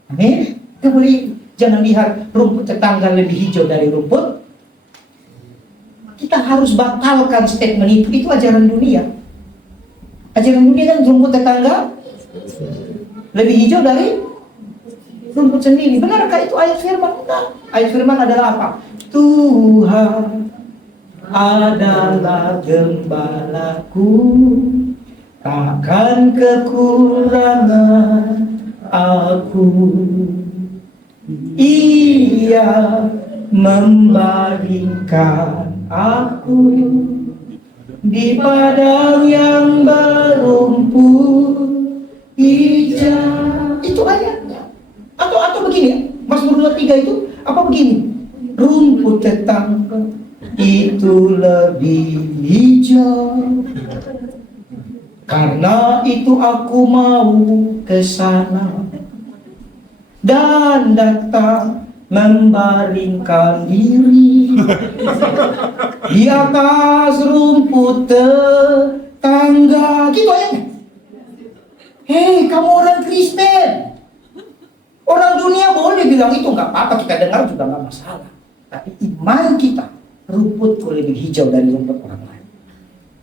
Amin. Nggak boleh iri. Jangan lihat rumput tetangga lebih hijau dari rumput. Kita harus batalkan statement itu. Itu ajaran dunia. Ajaran dunia kan rumput tetangga lebih hijau dari rumput sendiri. Benarkah itu ayat firman? Enggak. Ayat firman adalah apa? Tuhan adalah gembalaku, takkan kekurangan aku. Ia membaringkan aku di padang yang berumput hijau. Itu ayatnya. Atau begini, Mazmur 23 itu apa begini? Rumput tetangga itu lebih hijau, karena itu aku mau ke sana dan datang membaringkan diri di atas rumput tetangga. Gitu aja. Hei, kamu orang Kristen. Orang dunia boleh bilang itu nggak apa-apa, kita dengar juga nggak masalah. Tapi iman kita, rumputku lebih hijau dari rumput orang lain.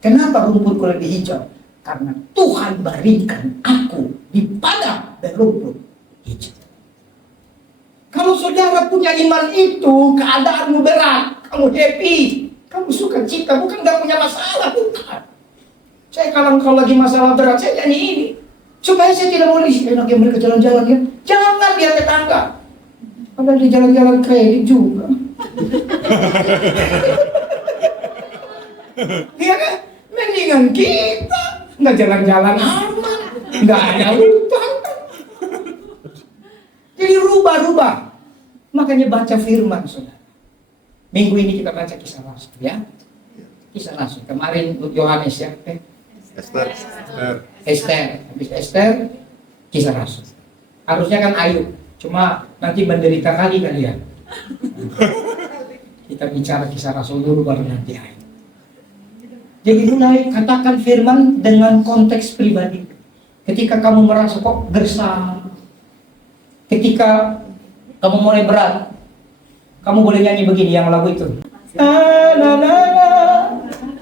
Kenapa rumputku lebih hijau? Karena Tuhan baringkan aku di padang berumput hijau. Kalau saudara punya iman itu, keadaanmu berat, kamu happy, kamu suka cita, bukan nggak punya masalah, bukan. Saya kalau lagi masalah berat, saya nyanyi ini. Supaya saya tidak boleh enaknya mereka jalan-jalan ya. Jangan dia tetangga. Padahal dia jalan-jalan kredit juga. Iya kan? Mendingan kita nggak jalan-jalan aman, nggak ada utang. Jadi rubah-rubah. Makanya baca firman, saudara. Minggu ini kita baca Kisah Rasul ya. Kisah Rasul. Kemarin Yohanes ya. Esther. Habis Esther, Kisah Rasul. Harusnya kan Ayub. Cuma nanti menderita kali ya. Kita bicara Kisah Rasul dulu baru nanti Ayub. Jadi mulai katakan firman dengan konteks pribadi. Ketika kamu merasa kok gersang, ketika kamu mulai berat, kamu boleh nyanyi begini yang lagu itu.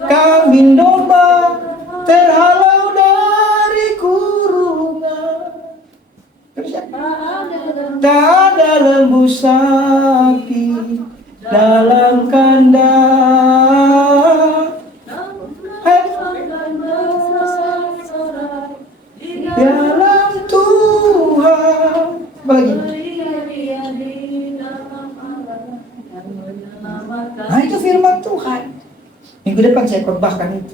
Kambing domba terhalau dari kurungan. Terus ya? Tak ada lembu sapi dalam kandang. Dalam Tuhan bagi. Nah itu firman Tuhan. Minggu depan saya khotbahkan itu.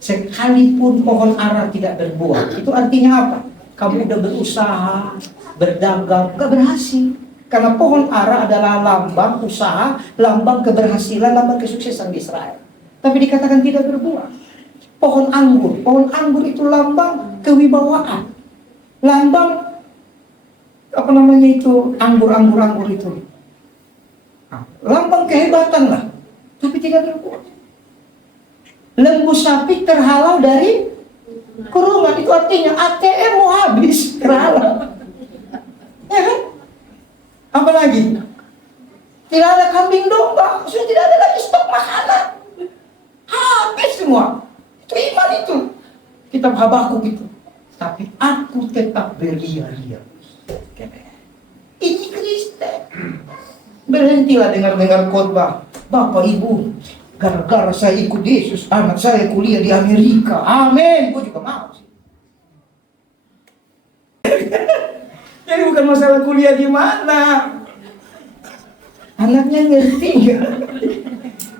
Sekalipun pohon ara tidak berbuah, itu artinya apa? kamu udah berusaha, berdagang, gak berhasil. Karena pohon ara adalah lambang usaha, lambang keberhasilan, lambang kesuksesan di Israel. Tapi dikatakan tidak berbuah. Pohon anggur itu lambang kewibawaan. Lambang, apa namanya itu, anggur itu. Lambang kehebatan lah. Tapi tidak berbuah. Lembu sapi terhalau dari kurungan, itu artinya ATM mau habis, terhalau. Ya kan? Apalagi tidak ada kambing domba, sudah tidak ada lagi stok makanan, habis semua. Itu iman itu, kitab Habakuk itu. Tapi aku tetap beria-ria. Ini Kristen. Berhentilah dengar khotbah. Bapak Ibu, gara-gara saya ikut Yesus, anak saya kuliah di Amerika. Amin. Gue juga mau sih. Jadi bukan masalah kuliah di mana. Anaknya ngerti nggak?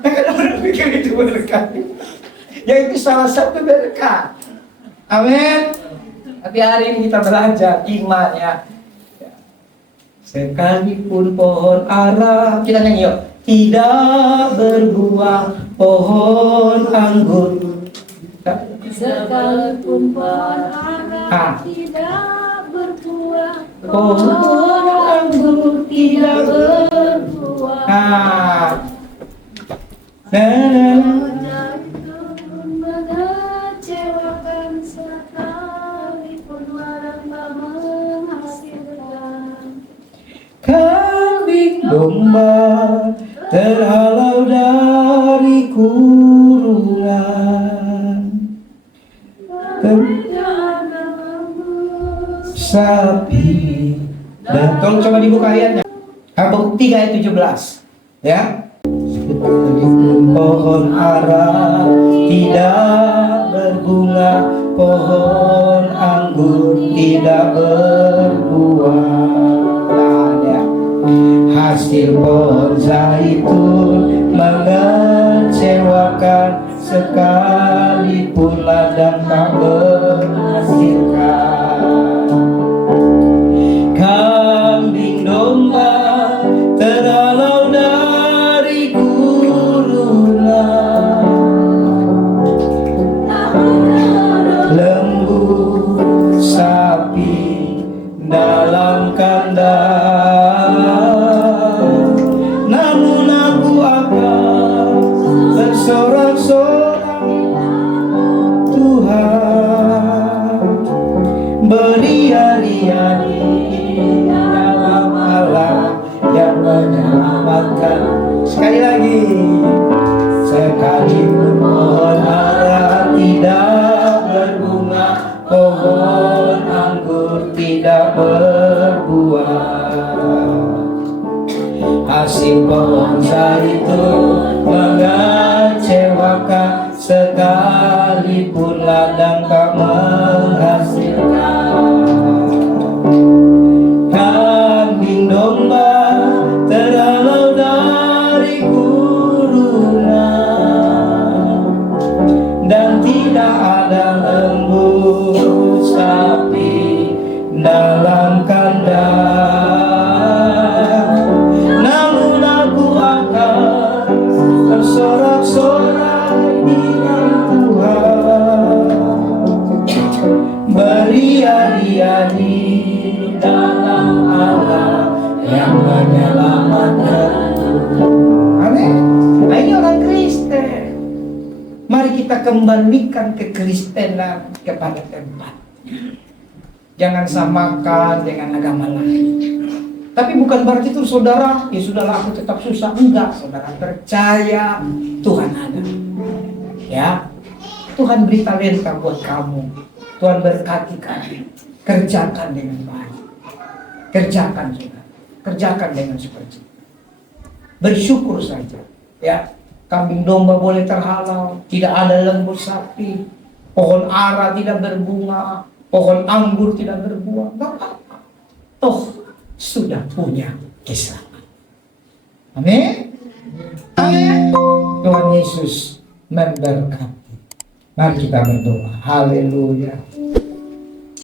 Karena orang pikir itu berkat. Ya itu salah satu berkat. Amin. Tapi hari ini kita belajar iman ya. Sekalipun pohon ara, kita nyanyi yuk. Tidak berbuah pohon anggur. Sekalipun pohon ara tidak berbuah, pohon anggur tidak berbuah. Mengecewakan sekalipun ladang tak menghasilkan. Kambing domba terhalau dari kurungan, sapi. Dan tolong coba dibuka ayatnya. Habakuk 3 ayat 17. Ya. Pohon ara tidak berbunga, pohon anggur tidak berbuah. Hasil pohon zaitun mengecewakan, sekalipun ladang tak menghasilkan. Kambing domba terhalau dari kurungan, lembu sapi dalam kandang. Namun aku akan bersorak-sorak, Tuhan beria-ria di dalam Allah yang menyelamatkan. Sekali lagi, sekalipun pohon ara tidak berbunga, pohon anggur tidak berbuah, hasil pohon zaitun mengecewakan, sekalipun ladang tak menghasilkan. Kambing domba terhalau dari kurungan, dan tidak ada lembu sapi dalam kandang. Namun aku akan bersorak-sorak dengan Tuhan, beria-ria di dalam Allah yang menyelamatkan. Amin. Nah, ini orang Kristen. Mari kita kembalikan kekristenan kepada tempat. Jangan samakan dengan agama lain. Tapi bukan berarti itu saudara, ya sudahlah aku tetap susah. Enggak, saudara percaya Tuhan ada. Ya, Tuhan beri talenta buat kamu. Tuhan berkati kamu. Kerjakan dengan baik. Kerjakan juga. Kerjakan dengan seperti itu. Bersyukur saja. Ya, kambing domba boleh terhalau, tidak ada lembu sapi, pohon ara tidak berbunga, pohon anggur tidak berbuah, nggak apa-apa. Toh sudah punya keselamatan. Amin. Amin. Tuhan Yesus memberkati. Mari kita berdoa. Haleluya.